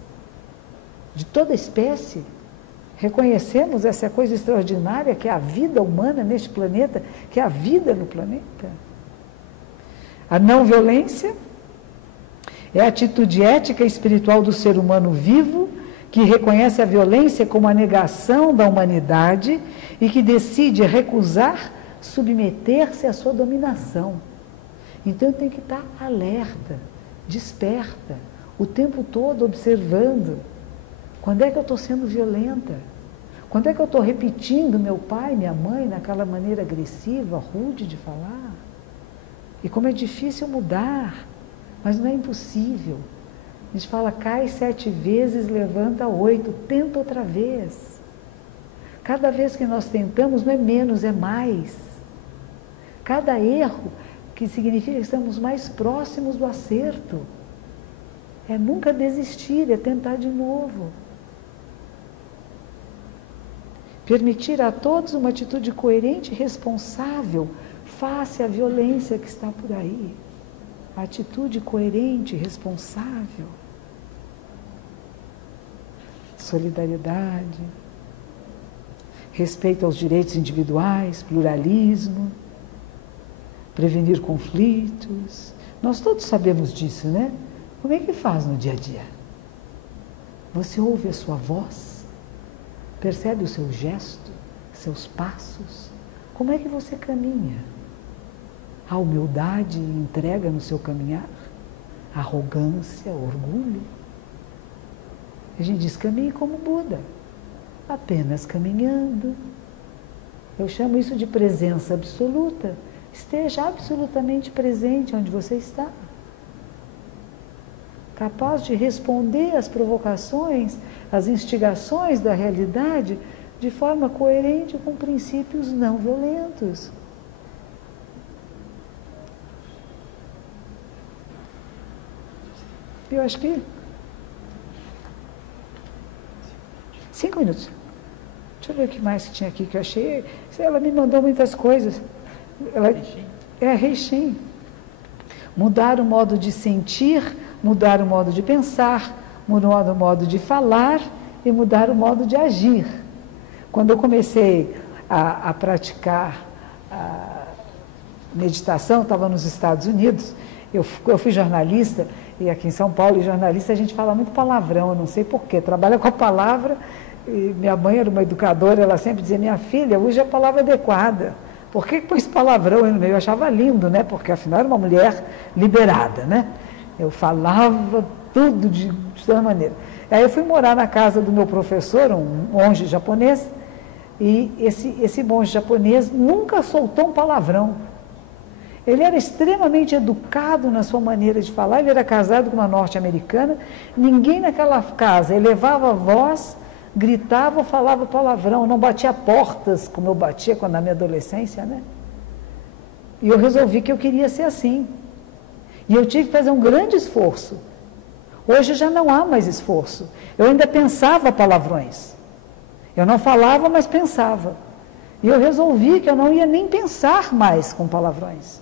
de toda espécie. Reconhecemos essa coisa extraordinária que é a vida humana neste planeta, que é a vida no planeta. A não violência é a atitude ética e espiritual do ser humano vivo, que reconhece a violência como a negação da humanidade e que decide recusar submeter-se à sua dominação. Então tem que estar alerta, desperta, o tempo todo observando. Quando é que eu estou sendo violenta? Quando é que eu estou repetindo meu pai, minha mãe, naquela maneira agressiva, rude de falar? E como é difícil mudar, mas não é impossível. A gente fala, cai 7 vezes, levanta 8, tenta outra vez. Cada vez que nós tentamos, não é menos, é mais. Cada erro, que significa que estamos mais próximos do acerto. É nunca desistir, é tentar de novo. Permitir a todos uma atitude coerente e responsável face à violência que está por aí. A atitude coerente e responsável. Solidariedade, respeito aos direitos individuais, pluralismo, prevenir conflitos. Nós todos sabemos disso, né? Como é que faz no dia a dia? Você ouve a sua voz? Percebe o seu gesto, seus passos? Como é que você caminha? A humildade e entrega no seu caminhar? A arrogância, orgulho? A gente diz, caminhe como Buda, apenas caminhando. Eu chamo isso de presença absoluta. Esteja absolutamente presente onde você está. Capaz de responder às provocações, às instigações da realidade de forma coerente com princípios não violentos. Eu acho que 5 minutos. Deixa eu ver o que mais que tinha aqui que eu achei. Ela me mandou muitas coisas. Reishin. Mudar o modo de sentir, mudar o modo de pensar, mudar o modo de falar e mudar o modo de agir. Quando eu comecei a praticar a meditação, estava nos Estados Unidos, eu fui jornalista, e aqui em São Paulo, jornalista, a gente fala muito palavrão, eu não sei porquê, trabalha com a palavra, e minha mãe era uma educadora, ela sempre dizia, minha filha, use a palavra adequada. Por que pôs palavrão aí no meio? Eu achava lindo, né? Porque afinal era uma mulher liberada, né? Eu falava tudo de toda maneira. Aí eu fui morar na casa do meu professor, um monge japonês, e esse monge japonês nunca soltou um palavrão. Ele era extremamente educado na sua maneira de falar, ele era casado com uma norte-americana, ninguém naquela casa elevava a voz, gritava ou falava palavrão, não batia portas, como eu batia quando na minha adolescência, né? E eu resolvi que eu queria ser assim. E eu tive que fazer um grande esforço. Hoje já não há mais esforço. Eu ainda pensava palavrões. Eu não falava, mas pensava. E eu resolvi que eu não ia nem pensar mais com palavrões.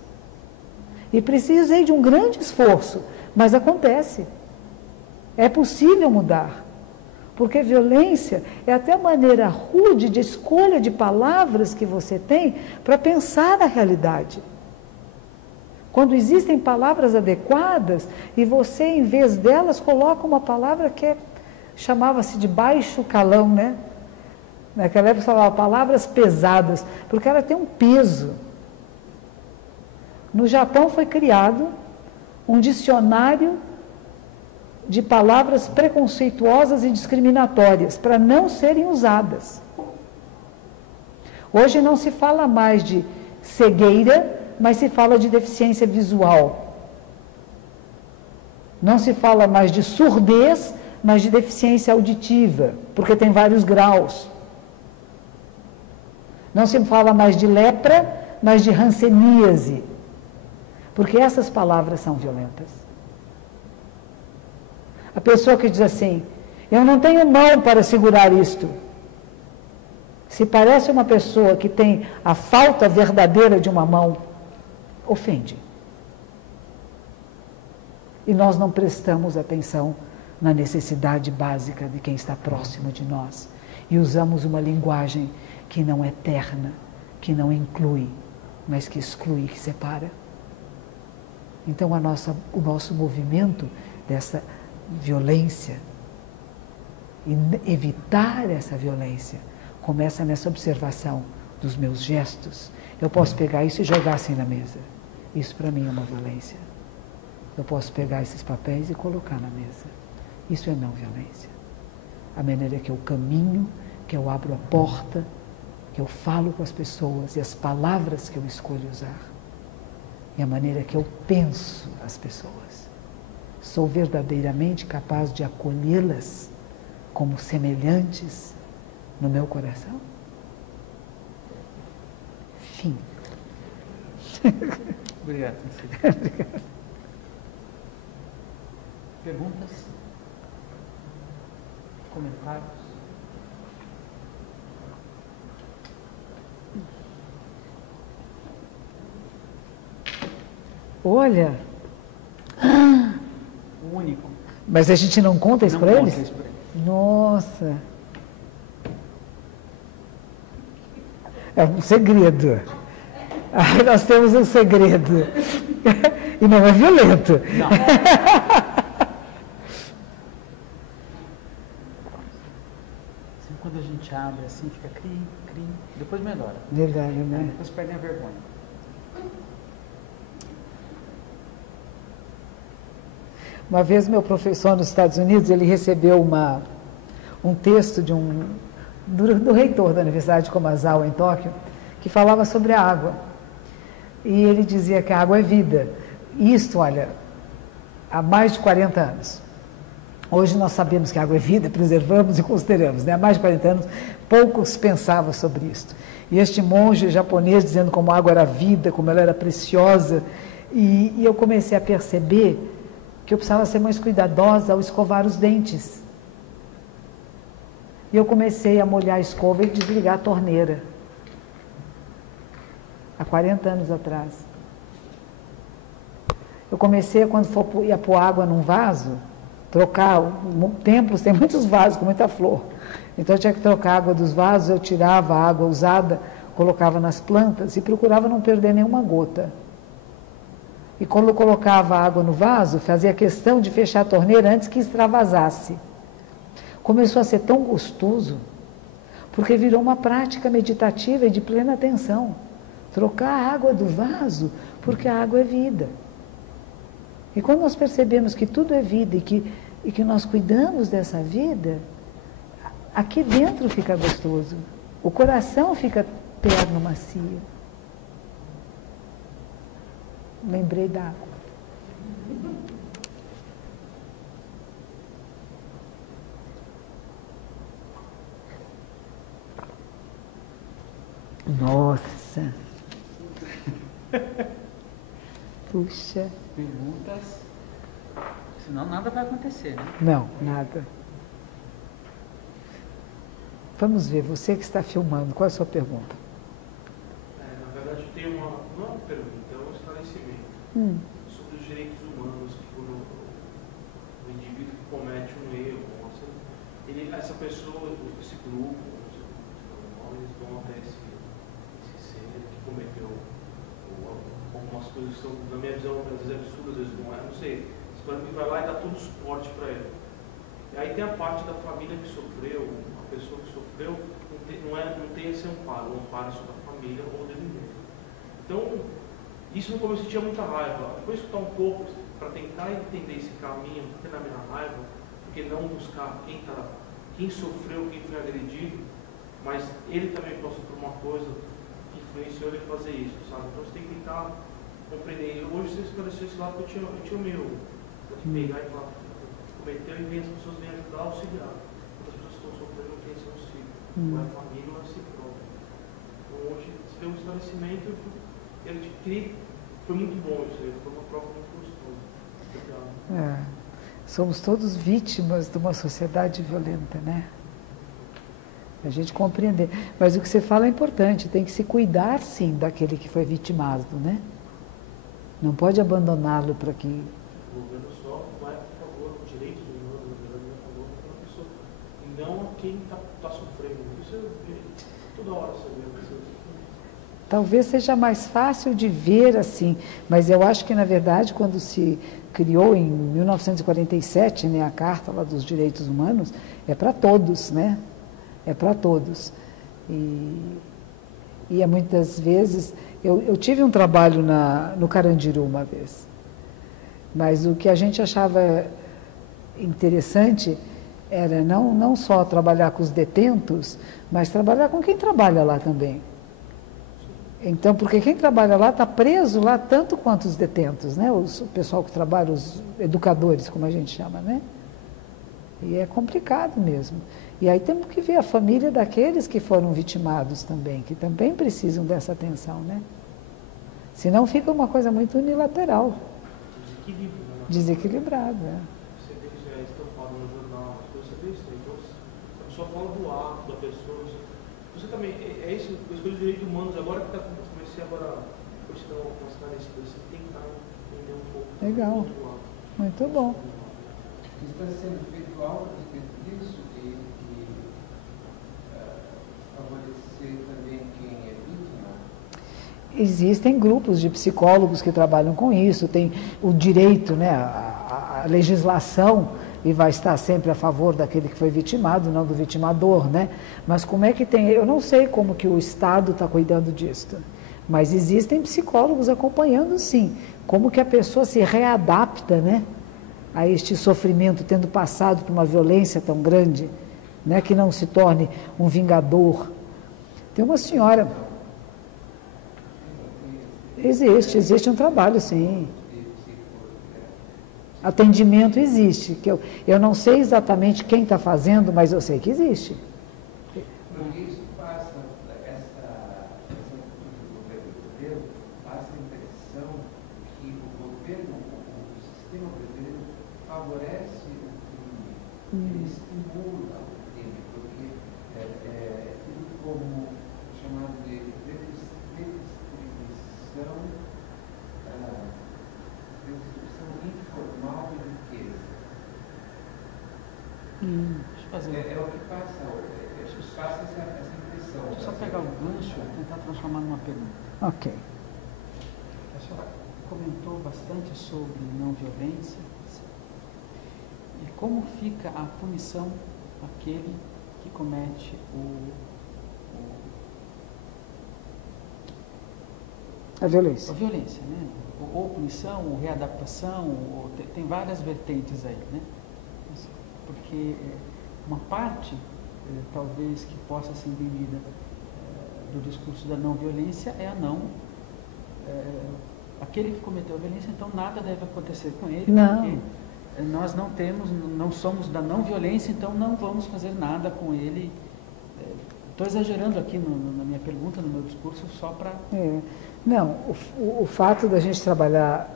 E precisei de um grande esforço, mas acontece. É possível mudar. Porque violência é até a maneira rude de escolha de palavras que você tem para pensar na realidade. Quando existem palavras adequadas e você, em vez delas, coloca uma palavra que chamava-se de baixo calão, né? Naquela época, falava palavras pesadas, porque ela tem um peso. No Japão foi criado um dicionário de palavras preconceituosas e discriminatórias, para não serem usadas. Hoje não se fala mais de cegueira, mas se fala de deficiência visual. Não se fala mais de surdez, mas de deficiência auditiva, porque tem vários graus. Não se fala mais de lepra, mas de hanseníase, porque essas palavras são violentas. A pessoa que diz assim, eu não tenho mão para segurar isto. Se parece uma pessoa que tem a falta verdadeira de uma mão, ofende. E nós não prestamos atenção na necessidade básica de quem está próximo de nós. E usamos uma linguagem que não é terna, que não inclui, mas que exclui, que separa. Então o nosso movimento dessa violência, e evitar essa violência, começa nessa observação dos meus gestos. Eu posso pegar isso e jogar assim na mesa. Isso para mim é uma violência. Eu posso pegar esses papéis e colocar na mesa. Isso é não violência. A maneira que eu caminho, que eu abro a porta, que eu falo com as pessoas e as palavras que eu escolho usar. E a maneira que eu penso as pessoas. Sou verdadeiramente capaz de acolhê-las como semelhantes no meu coração? Fim. Obrigado. Obrigada. Perguntas? Comentários? Olha. O único. Mas a gente não conta isso para eles? Conta isso pra eles. Nossa. É um segredo. Ah, nós temos um segredo. E não é violento. Não. Sempre quando a gente abre assim, fica cri, depois melhora. Verdade, né? Depois perdem a vergonha. Uma vez meu professor nos Estados Unidos, ele recebeu um texto do reitor da Universidade de Komazawa, em Tóquio, que falava sobre a água. E ele dizia que a água é vida. Isto, olha, há mais de 40 anos. Hoje nós sabemos que a água é vida, preservamos e consideramos, né? Há mais de 40 anos, poucos pensavam sobre isso. E este monge japonês dizendo como a água era vida, como ela era preciosa, e eu comecei a perceber que eu precisava ser mais cuidadosa ao escovar os dentes. E eu comecei a molhar a escova e desligar a torneira. Há 40 anos atrás. Eu comecei, quando ia pôr água num vaso, trocar. Templos tem muitos vasos com muita flor. Então eu tinha que trocar a água dos vasos, eu tirava a água usada, colocava nas plantas e procurava não perder nenhuma gota. E quando eu colocava a água no vaso, fazia questão de fechar a torneira antes que extravasasse. Começou a ser tão gostoso, porque virou uma prática meditativa e de plena atenção. Trocar a água do vaso, porque a água é vida. E quando nós percebemos que tudo é vida e que nós cuidamos dessa vida, aqui dentro fica gostoso. O coração fica terno, macio. Lembrei da água. Nossa. Puxa. Perguntas? Senão nada vai acontecer, né? Não, nada. Vamos ver, você que está filmando, qual é a sua pergunta? Na verdade, tem não é uma pergunta, é um esclarecimento sobre os direitos humanos, que quando o indivíduo comete um erro, essa pessoa, esse grupo, eles vão até esse ser que cometeu algumas coisas que são, na minha visão, às vezes absurdas, às vezes não é, não sei. Esse banco vai lá e dá todo o suporte para ele. E aí tem a parte da família que sofreu, a pessoa que sofreu, não tem esse amparo, o amparo sobre a família ou dele mesmo. Então, isso no começo eu tinha muita raiva. Depois escutar um pouco, para tentar entender esse caminho, não ter na minha raiva, porque não buscar quem sofreu, quem foi agredido, mas ele também passou por uma coisa que influenciou ele a fazer isso, sabe? Então você tem que tentar compreender. Hoje você esclareceu esse lado que eu tinha o meu. Eu tinha que pegar e falar, cometeu e as pessoas vêm ajudar a auxiliar. As pessoas que estão sofrendo não têm esse auxílio. Ou é a família ou é si próprio. Então hoje ter um esclarecimento. Foi muito bom isso aí, foi uma prova muito gostosa. Somos todos vítimas de uma sociedade violenta, né? A gente compreender. Mas o que você fala é importante, tem que se cuidar, sim, daquele que foi vitimado, né? Não pode abandoná-lo para que... O governo só vai a favor dos direitos humanos, na verdade, a favor daquela pessoa, e não a quem está sofrendo. Isso toda hora você vê. Talvez seja mais fácil de ver assim, mas eu acho que, na verdade, quando se criou em 1947, né, a Carta lá dos Direitos Humanos, é para todos, né? É para todos. E é muitas vezes... Eu tive um trabalho no Carandiru uma vez, mas o que a gente achava interessante era não só trabalhar com os detentos, mas trabalhar com quem trabalha lá também. Então, porque quem trabalha lá está preso lá tanto quanto os detentos, né? O pessoal que trabalha, os educadores, como a gente chama, né? E é complicado mesmo. E aí temos que ver a família daqueles que foram vitimados também, que também precisam dessa atenção, né? Senão fica uma coisa muito unilateral. Desequilíbrio, né? Desequilibrado, é. Você vê isso aí estampado no jornal, você vê isso aí. Então, a pessoa fala do ato da pessoa. Você também, é isso, as coisas de direitos humanos, agora que comecei agora, depois que estão esclarecidas, você tem que entender um pouco. Legal. Do lado. Muito bom. Está sendo feito algo a respeito disso e favorecer também quem é vítima? Existem grupos de psicólogos que trabalham com isso, tem o direito, né, a legislação, e vai estar sempre a favor daquele que foi vitimado, não do vitimador, né? Mas como é que tem... Eu não sei como que o Estado está cuidando disso, mas existem psicólogos acompanhando, sim, como que a pessoa se readapta, né, a este sofrimento, tendo passado por uma violência tão grande, né, que não se torne um vingador. Tem uma senhora... Existe um trabalho, sim. Atendimento existe, que eu não sei exatamente quem está fazendo, mas eu sei que existe. Porque isso passa, essa do governo brasileiro, passa a impressão que o governo, o sistema brasileiro favorece o crime, ele estimula o crime, porque é tudo como chamado de distribuição informal de riqueza. É o que passa, passa essa impressão. Deixa eu só pegar o gancho e tentar transformar numa pergunta. Ok. A senhora comentou bastante sobre não violência e como fica a punição àquele que comete A violência. a violência, né? Ou punição, ou readaptação, tem várias vertentes aí, né? Porque uma parte, talvez, que possa ser entendida do discurso da não violência é a não... aquele que cometeu a violência, então nada deve acontecer com ele, não. Porque nós não somos da não violência, então não vamos fazer nada com ele. Estou exagerando aqui na minha pergunta, no meu discurso, só para... Não, o fato da gente trabalhar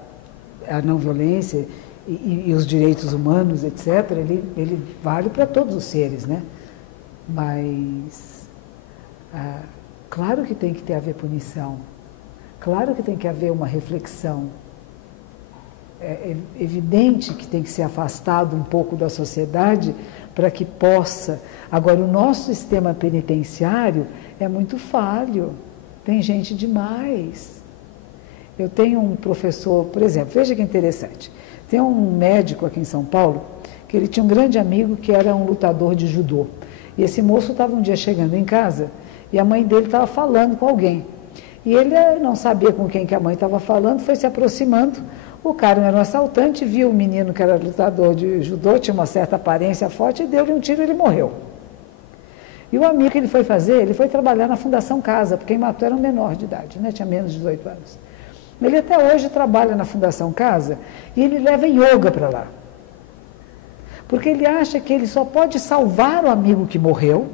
a não violência e os direitos humanos, etc., ele vale para todos os seres, né? Mas, claro que tem que ter haver punição, claro que tem que haver uma reflexão. É evidente que tem que ser afastado um pouco da sociedade para que possa... Agora, o nosso sistema penitenciário é muito falho. Tem gente demais. Eu tenho um professor, por exemplo, veja que interessante. Tem um médico aqui em São Paulo, que ele tinha um grande amigo que era um lutador de judô. E esse moço estava um dia chegando em casa e a mãe dele estava falando com alguém. E ele não sabia com quem que a mãe estava falando, foi se aproximando. O cara era um assaltante, viu o menino que era lutador de judô, tinha uma certa aparência forte, e deu-lhe um tiro e ele morreu. E o amigo que ele foi fazer, ele foi trabalhar na Fundação Casa, porque quem matou era um menor de idade, né? Tinha menos de 18 anos. Ele até hoje trabalha na Fundação Casa e ele leva yoga para lá. Porque ele acha que ele só pode salvar o amigo que morreu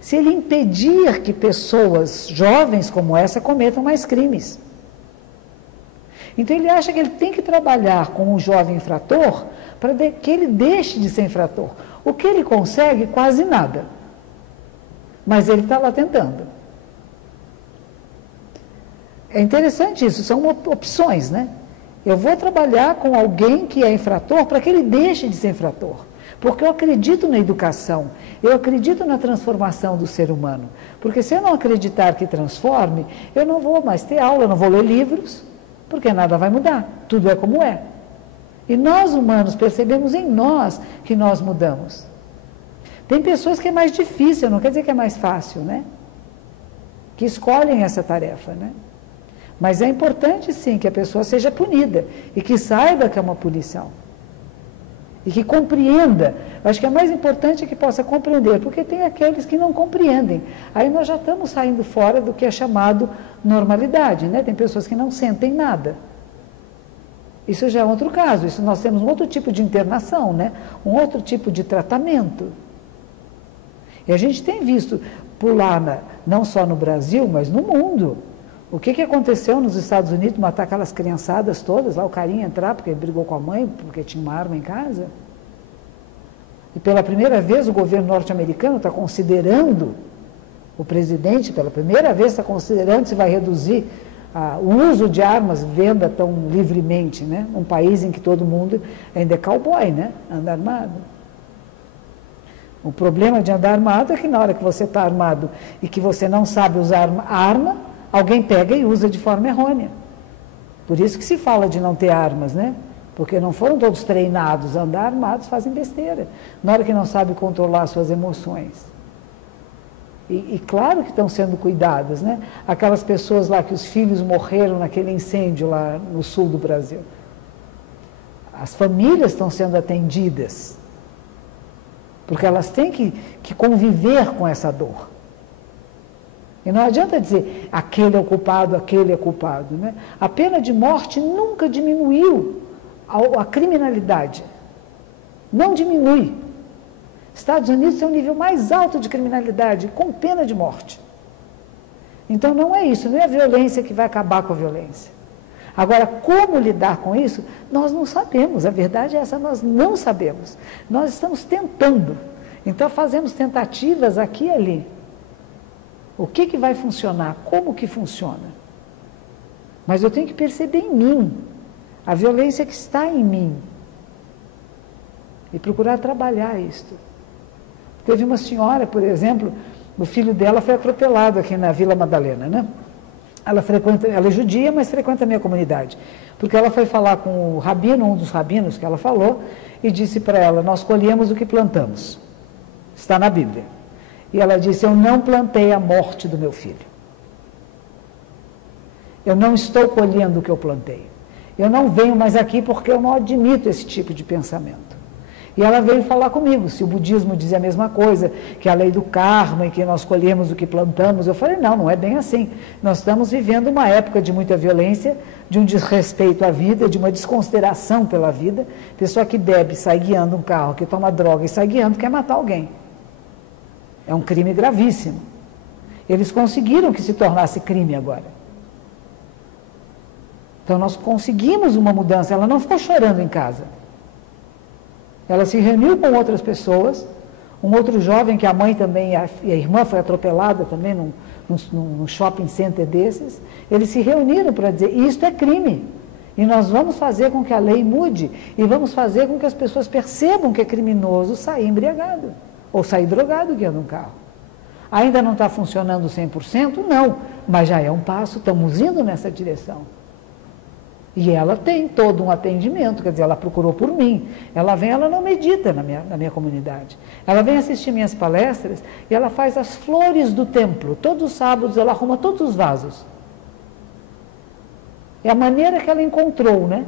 se ele impedir que pessoas jovens como essa cometam mais crimes. Então ele acha que ele tem que trabalhar com o jovem infrator para que ele deixe de ser infrator. O que ele consegue? Quase nada. Mas ele está lá tentando. É interessante isso, são opções, né? Eu vou trabalhar com alguém que é infrator para que ele deixe de ser infrator. Porque eu acredito na educação, eu acredito na transformação do ser humano. Porque se eu não acreditar que transforme, eu não vou mais ter aula, não vou ler livros, porque nada vai mudar, tudo é como é. E nós humanos percebemos em nós que nós mudamos. Tem pessoas que é mais difícil, não quer dizer que é mais fácil, né? Que escolhem essa tarefa, né? Mas é importante sim que a pessoa seja punida e que saiba que é uma punição. E que compreenda. Eu acho que é mais importante que possa compreender, porque tem aqueles que não compreendem. Aí nós já estamos saindo fora do que é chamado normalidade, né? Tem pessoas que não sentem nada. Isso já é outro caso, isso nós temos um outro tipo de internação, né? Um outro tipo de tratamento. E a gente tem visto pular, não só no Brasil, mas no mundo. O que aconteceu nos Estados Unidos, matar aquelas criançadas todas, lá o carinha entrar porque ele brigou com a mãe, porque tinha uma arma em casa? E pela primeira vez o governo norte-americano está considerando, o presidente pela primeira vez está considerando se vai reduzir o uso de armas, venda tão livremente, né? Um país em que todo mundo ainda é cowboy, né? Anda armado. O problema de andar armado é que na hora que você está armado e que você não sabe usar a arma, alguém pega e usa de forma errônea. Por isso que se fala de não ter armas, né? Porque não foram todos treinados a andar armados, fazem besteira. Na hora que não sabe controlar suas emoções. E claro que estão sendo cuidadas, né? Aquelas pessoas lá que os filhos morreram naquele incêndio lá no sul do Brasil. As famílias estão sendo atendidas. Porque elas têm que conviver com essa dor. E não adianta dizer, aquele é o culpado, aquele é culpado, né? A pena de morte nunca diminuiu a criminalidade. Não diminui. Estados Unidos tem um nível mais alto de criminalidade, com pena de morte. Então não é isso, não é a violência que vai acabar com a violência. Agora, como lidar com isso, nós não sabemos. A verdade é essa, nós não sabemos. Nós estamos tentando. Então fazemos tentativas aqui e ali. O que vai funcionar? Como que funciona? Mas eu tenho que perceber em mim a violência que está em mim e procurar trabalhar isto. Teve uma senhora, por exemplo, o filho dela foi atropelado aqui na Vila Madalena, né? Ela é judia, mas frequenta a minha comunidade, porque ela foi falar com o rabino, um dos rabinos que ela falou, e disse para ela, nós colhemos o que plantamos. Está na Bíblia. E ela disse, eu não plantei a morte do meu filho. Eu não estou colhendo o que eu plantei. Eu não venho mais aqui porque eu não admito esse tipo de pensamento. E ela veio falar comigo, se o budismo dizia a mesma coisa, que a lei do karma e que nós colhemos o que plantamos. Eu falei, não é bem assim. Nós estamos vivendo uma época de muita violência, de um desrespeito à vida, de uma desconsideração pela vida. Pessoa que bebe, sai guiando um carro, que toma droga e sai guiando, quer matar alguém. É um crime gravíssimo. Eles conseguiram que se tornasse crime agora. Então nós conseguimos uma mudança, ela não ficou chorando em casa. Ela se reuniu com outras pessoas, um outro jovem que a mãe também, e a irmã foi atropelada também num shopping center desses, eles se reuniram para dizer, isto é crime, e nós vamos fazer com que a lei mude, e vamos fazer com que as pessoas percebam que é criminoso sair embriagado, ou sair drogado guiando um carro. Ainda não está funcionando 100%? Não, mas já é um passo, estamos indo nessa direção. E ela tem todo um atendimento, quer dizer, ela procurou por mim. Ela vem, ela não medita na minha comunidade. Ela vem assistir minhas palestras e ela faz as flores do templo. Todos os sábados ela arruma todos os vasos. É a maneira que ela encontrou, né?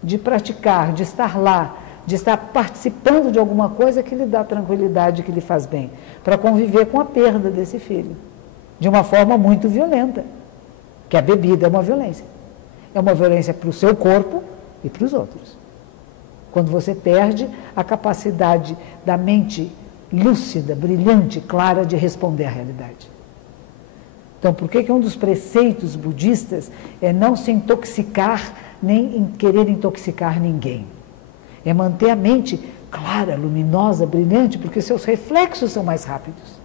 De praticar, de estar lá, de estar participando de alguma coisa que lhe dá tranquilidade, que lhe faz bem. Para conviver com a perda desse filho. De uma forma muito violenta. Que a bebida é uma violência. É uma violência para o seu corpo e para os outros. Quando você perde a capacidade da mente lúcida, brilhante, clara de responder à realidade. Então, por que um dos preceitos budistas é não se intoxicar, nem querer intoxicar ninguém? É manter a mente clara, luminosa, brilhante, porque seus reflexos são mais rápidos.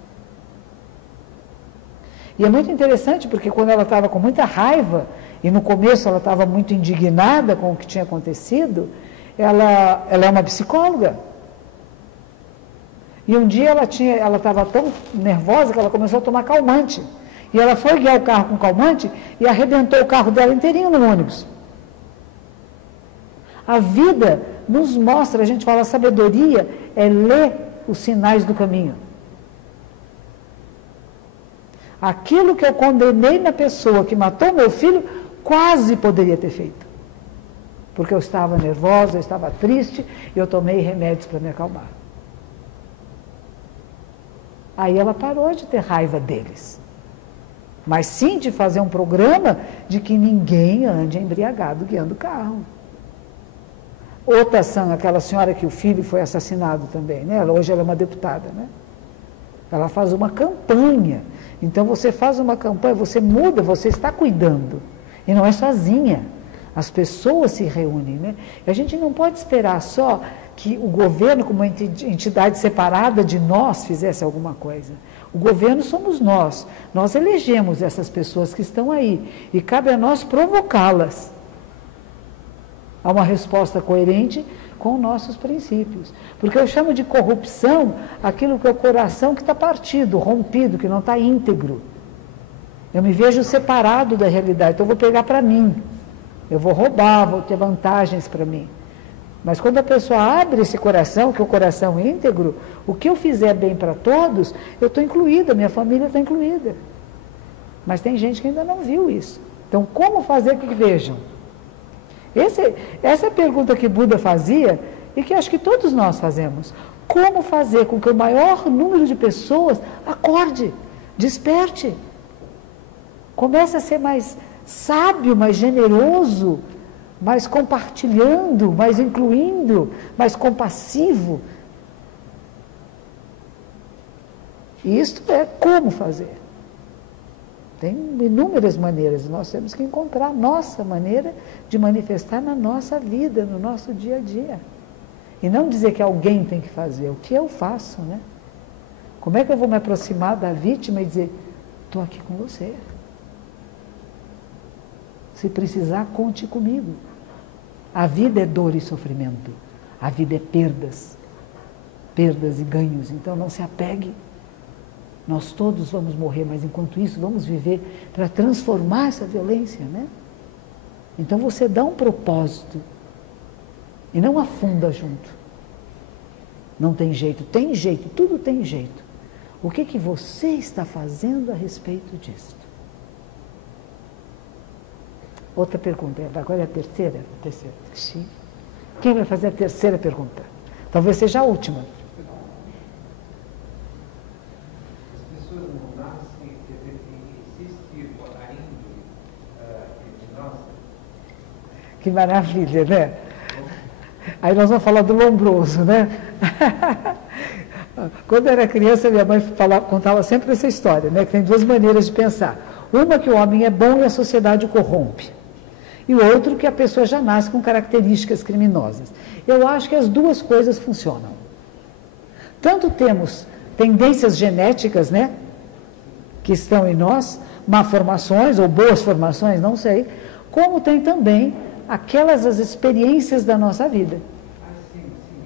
E é muito interessante, porque quando ela estava com muita raiva, e no começo ela estava muito indignada com o que tinha acontecido, ela é uma psicóloga. E um dia ela estava tão nervosa que ela começou a tomar calmante. E ela foi guiar o carro com calmante e arrebentou o carro dela inteirinho no ônibus. A vida nos mostra, a gente fala, a sabedoria é ler os sinais do caminho. Aquilo que eu condenei na pessoa que matou meu filho, quase poderia ter feito. Porque eu estava nervosa, eu estava triste, e eu tomei remédios para me acalmar. Aí ela parou de ter raiva deles. Mas sim de fazer um programa de que ninguém ande embriagado guiando o carro. Outra San, aquela senhora que o filho foi assassinado também, né? Hoje ela é uma deputada, né? Ela faz uma campanha. Então você faz uma campanha, você muda, você está cuidando. E não é sozinha. As pessoas se reúnem, né? E a gente não pode esperar só que o governo, como uma entidade separada de nós, fizesse alguma coisa. O governo somos nós. Nós elegemos essas pessoas que estão aí. E cabe a nós provocá-las a uma resposta coerente com nossos princípios. Porque eu chamo de corrupção aquilo que é o coração que está partido, rompido, que não está íntegro. Eu me vejo separado da realidade, então eu vou pegar para mim. Eu vou roubar, vou ter vantagens para mim. Mas quando a pessoa abre esse coração, que é o coração íntegro, o que eu fizer bem para todos, eu estou incluída, minha família está incluída. Mas tem gente que ainda não viu isso. Então, como fazer que vejam? Essa é a pergunta que Buda fazia e que acho que todos nós fazemos. Como fazer com que o maior número de pessoas acorde, desperte, comece a ser mais sábio, mais generoso, mais compartilhando, mais incluindo, mais compassivo. E isto é como fazer. Tem inúmeras maneiras, nós temos que encontrar a nossa maneira de manifestar na nossa vida, no nosso dia a dia. E não dizer que alguém tem que fazer, o que eu faço, né? Como é que eu vou me aproximar da vítima e dizer, estou aqui com você. Se precisar, conte comigo. A vida é dor e sofrimento. A vida é perdas e ganhos. Então não se apegue. Nós todos vamos morrer, mas enquanto isso vamos viver para transformar essa violência, né? Então você dá um propósito e não afunda junto. Não tem jeito, tudo tem jeito. O que você está fazendo a respeito disso? Outra pergunta, agora é a terceira? Terceira. Sim. Quem vai fazer a terceira pergunta? Talvez seja a última. As pessoas não nascem, existe a índole de nós. Que maravilha, né? Aí nós vamos falar do lombroso, né? Quando eu era criança, minha mãe contava sempre essa história, né? Que tem duas maneiras de pensar. Uma que o homem é bom e a sociedade o corrompe. E o outro que a pessoa já nasce com características criminosas. Eu acho que as duas coisas funcionam. Tanto temos tendências genéticas, né? Que estão em nós, malformações ou boas formações, não sei, como tem também aquelas as experiências da nossa vida.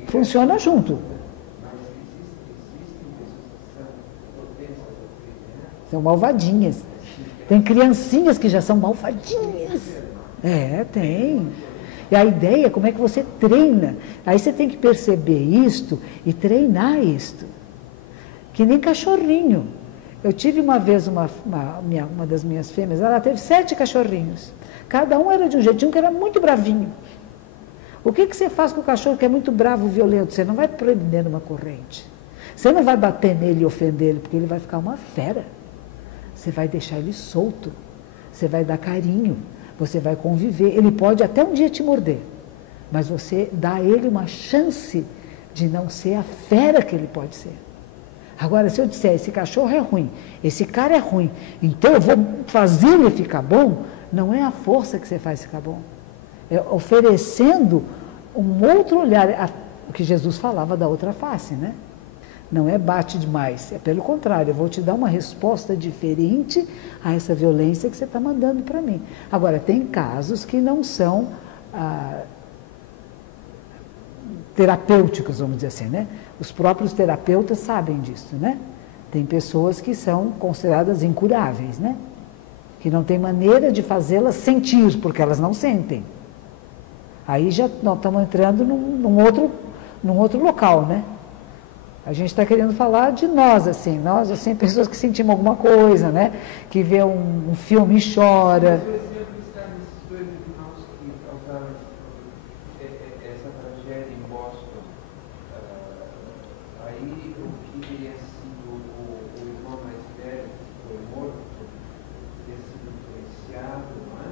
Funciona junto. São malvadinhas. Tem criancinhas que já são malvadinhas. Tem. E a ideia é como é que você treina. Aí você tem que perceber isto e treinar isto. Que nem cachorrinho. Eu tive uma vez uma das minhas fêmeas, ela teve 7 cachorrinhos. Cada um era de um jeitinho que era muito bravinho. O que você faz com o cachorro que é muito bravo, violento? Você não vai prender numa corrente. Você não vai bater nele e ofender ele, porque ele vai ficar uma fera. Você vai deixar ele solto. Você vai dar carinho. Você vai conviver. Ele pode até um dia te morder. Mas você dá a ele uma chance de não ser a fera que ele pode ser. Agora, se eu disser, esse cachorro é ruim, esse cara é ruim, então eu vou fazer ele ficar bom, não é a força que você faz ficar bom. É oferecendo um outro olhar, o que Jesus falava da outra face, né? Não é bate demais, é pelo contrário, eu vou te dar uma resposta diferente a essa violência que você está mandando para mim. Agora, tem casos que não são terapêuticos, vamos dizer assim, né? Os próprios terapeutas sabem disso, né? Tem pessoas que são consideradas incuráveis, né? Que não tem maneira de fazê-las sentir, porque elas não sentem. Aí já nós estamos entrando num outro local, né? A gente está querendo falar de nós, assim, pessoas que sentimos alguma coisa, né? Que vê um filme e chora. Mas o exemplo está nesses dois irmãos que causaram essa tragédia em Boston. Aí o que teria sido o irmão mais velho, que foi morto, teria sido influenciado, não é?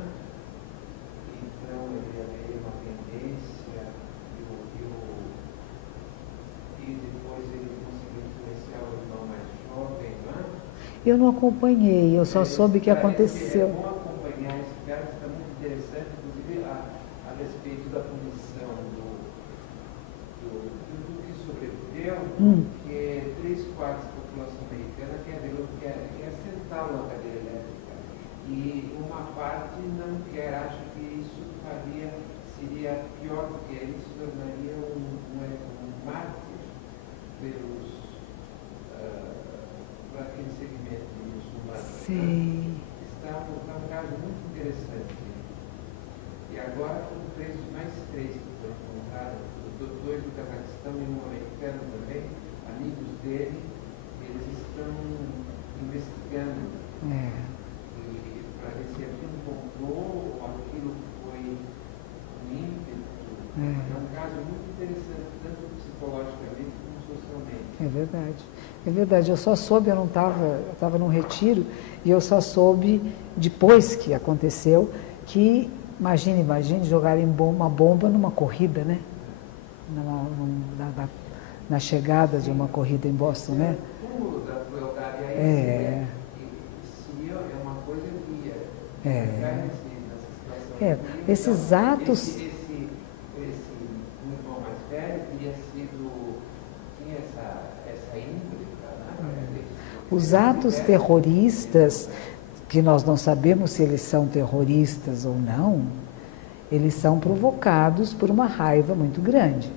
Então ele haveria uma tendência e depois ele conseguiu influenciar o irmão mais jovem, não é? Eu não acompanhei, eu só soube o que aconteceu. É bom acompanhar esse caso, está muito interessante, inclusive a respeito da punição do que sobreviveu, porque 3/4 da população americana quer sentá-lo na cadeira elétrica. E uma parte não quer, acha que isso seria pior, porque ele se tornaria um mártir para aquele segmento muçulmano. Sim. Está um caso muito interessante. E agora, mais três que foram encontrados, os dois do Cazaquistão e um americano também, amigos dele, eles estão investigando para ver se aquilo voltou ou aquilo foi um ímpeto. É um caso muito interessante, tanto psicologicamente como socialmente. É verdade, eu só soube, eu estava num retiro, e eu só soube, depois que aconteceu, que, imagine jogarem uma bomba numa corrida, né? Na chegada de uma corrida em Boston, né? O cúmulo da crueldade é uma coisa que nessa situação. Esses atos... O irmão mais velho tinha essa índole, né? Os atos terroristas, que nós não sabemos se eles são terroristas ou não, eles são provocados por uma raiva muito grande,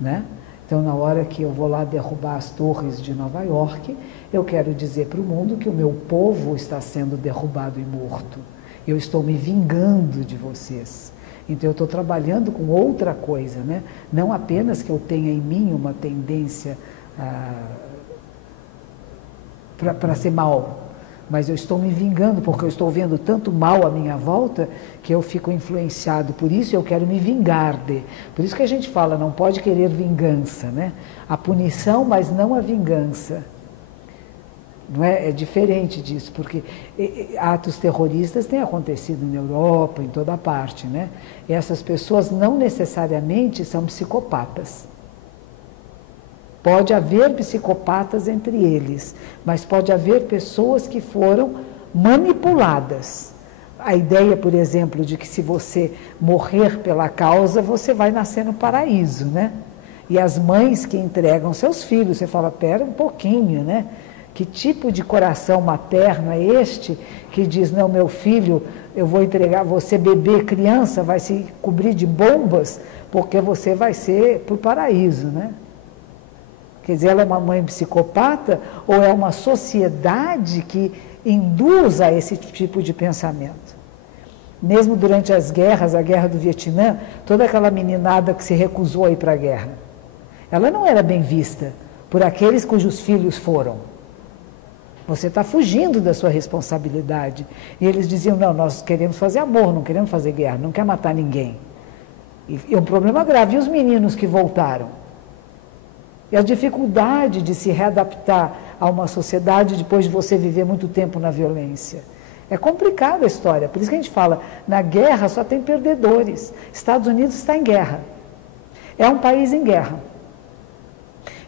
né? Então, na hora que eu vou lá derrubar as torres de Nova York, eu quero dizer para o mundo que o meu povo está sendo derrubado e morto. Eu estou me vingando de vocês. Então, eu estou trabalhando com outra coisa, né? Não apenas que eu tenha em mim uma tendência para ser mal, mas eu estou me vingando, porque eu estou vendo tanto mal à minha volta, que eu fico influenciado por isso, e eu quero me vingar de. Por isso que a gente fala, não pode querer vingança, né? A punição, mas não a vingança. Não é? É diferente disso, porque atos terroristas têm acontecido na Europa, em toda parte, né? E essas pessoas não necessariamente são psicopatas. Pode haver psicopatas entre eles, mas pode haver pessoas que foram manipuladas. A ideia, por exemplo, de que se você morrer pela causa, você vai nascer no paraíso, né? E as mães que entregam seus filhos, você fala, pera um pouquinho, né? Que tipo de coração materno é este que diz, não, meu filho, eu vou entregar, você bebê, criança, vai se cobrir de bombas, porque você vai ser para o paraíso, né? Quer dizer, ela é uma mãe psicopata ou é uma sociedade que induz a esse tipo de pensamento? Mesmo durante as guerras, a guerra do Vietnã, toda aquela meninada que se recusou a ir para a guerra, ela não era bem vista por aqueles cujos filhos foram. Você está fugindo da sua responsabilidade. E eles diziam, não, nós queremos fazer amor, não queremos fazer guerra, não quer matar ninguém. E é um problema grave. E os meninos que voltaram? E a dificuldade de se readaptar a uma sociedade depois de você viver muito tempo na violência. É complicada a história, por isso que a gente fala, na guerra só tem perdedores. Estados Unidos está em guerra. É um país em guerra.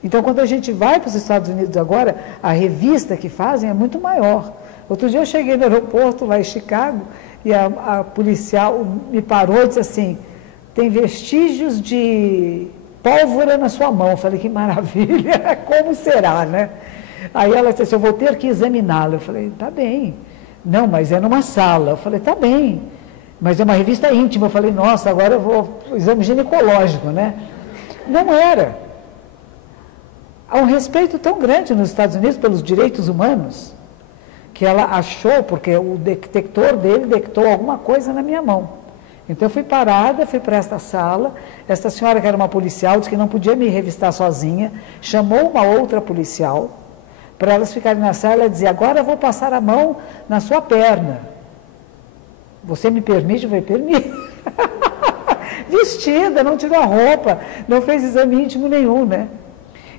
Então, quando a gente vai para os Estados Unidos agora, a revista que fazem é muito maior. Outro dia eu cheguei no aeroporto lá em Chicago e a policial me parou e disse assim, tem vestígios de pólvora na sua mão. Eu falei, que maravilha, como será, né? Aí ela disse assim, eu vou ter que examiná-lo. Eu falei, tá bem. Não, mas é numa sala. Eu falei, tá bem. Mas é uma revista íntima. Eu falei, nossa, agora eu vou exame ginecológico, né? Não era. Há um respeito tão grande nos Estados Unidos pelos direitos humanos, que ela achou, porque o detector dele detectou alguma coisa na minha mão. Então eu fui parada, fui para esta sala, esta senhora que era uma policial, disse que não podia me revistar sozinha, chamou uma outra policial, para elas ficarem na sala e dizer, agora eu vou passar a mão na sua perna. Você me permite? Eu falei, permite. Vestida, não tirou a roupa, não fez exame íntimo nenhum, né?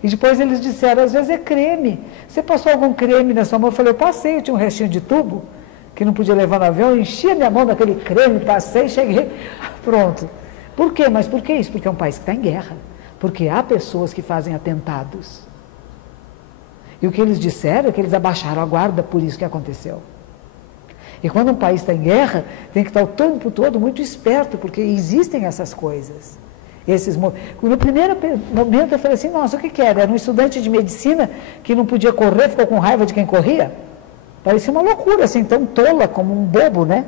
E depois eles disseram, às vezes é creme. Você passou algum creme na sua mão? Eu falei, eu passei, eu tinha um restinho de tubo, que não podia levar no avião, eu enchi a minha mão daquele creme, passei, cheguei, pronto. Por quê? Mas por que isso? Porque é um país que está em guerra. Porque há pessoas que fazem atentados. E o que eles disseram é que eles abaixaram a guarda por isso que aconteceu. E quando um país está em guerra, tem que estar o tempo todo muito esperto, porque existem essas coisas. No primeiro momento eu falei assim, nossa, o que era? Era um estudante de medicina que não podia correr, ficou com raiva de quem corria? Parecia uma loucura, assim, tão tola como um bobo, né?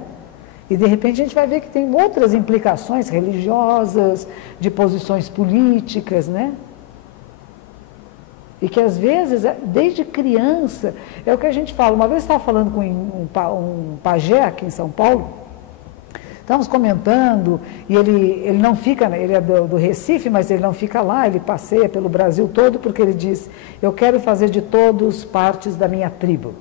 E de repente a gente vai ver que tem outras implicações religiosas, de posições políticas, né? E que às vezes, desde criança, é o que a gente fala. Uma vez eu estava falando com um pajé aqui em São Paulo, estávamos comentando, e ele não fica, ele é do Recife, mas ele não fica lá, ele passeia pelo Brasil todo, porque ele diz, eu quero fazer de todos partes da minha tribo.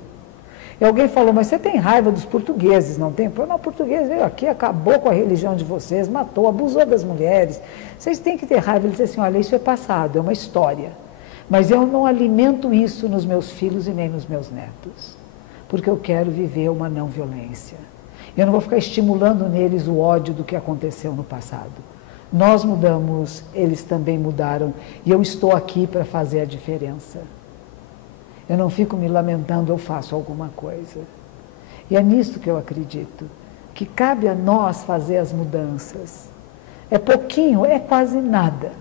E alguém falou, mas você tem raiva dos portugueses, não tem? Não, o português veio aqui, acabou com a religião de vocês, matou, abusou das mulheres. Vocês têm que ter raiva. Ele disse assim, olha, isso é passado, é uma história. Mas eu não alimento isso nos meus filhos e nem nos meus netos, porque eu quero viver uma não violência. Eu não vou ficar estimulando neles o ódio do que aconteceu no passado. Nós mudamos, eles também mudaram, e eu estou aqui para fazer a diferença. Eu não fico me lamentando, eu faço alguma coisa. E é nisso que eu acredito, que cabe a nós fazer as mudanças. É pouquinho, é quase nada,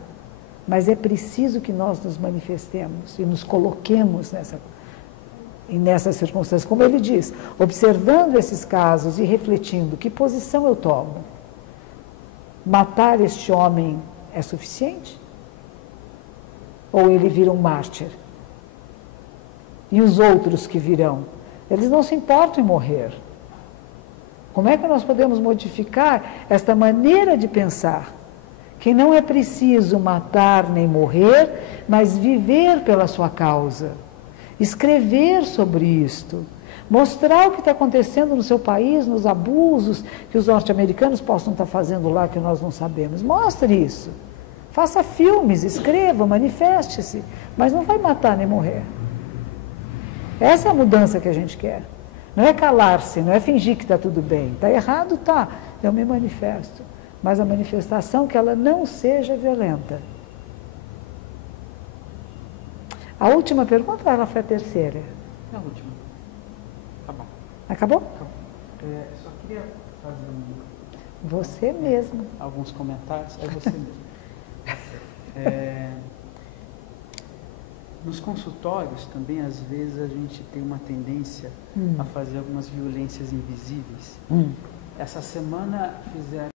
mas é preciso que nós nos manifestemos e nos coloquemos nessas circunstâncias. Como ele diz, observando esses casos e refletindo, que posição eu tomo? Matar este homem é suficiente? Ou ele vira um mártir? E os outros que virão? Eles não se importam em morrer. Como é que nós podemos modificar esta maneira de pensar? Que não é preciso matar nem morrer, mas viver pela sua causa. Escrever sobre isto. Mostrar o que está acontecendo no seu país, nos abusos que os norte-americanos possam estar fazendo lá, que nós não sabemos. Mostre isso. Faça filmes, escreva, manifeste-se, mas não vai matar nem morrer. Essa é a mudança que a gente quer. Não é calar-se, não é fingir que está tudo bem. Está errado? Tá. Eu me manifesto. Mas a manifestação que ela não seja violenta. A última pergunta ou ela foi a terceira? É a última. Tá bom. Acabou? Acabou. Só queria fazer Você mesmo. alguns comentários. É você mesmo. Nos consultórios também, às vezes, a gente tem uma tendência a fazer algumas violências invisíveis. Essa semana fizeram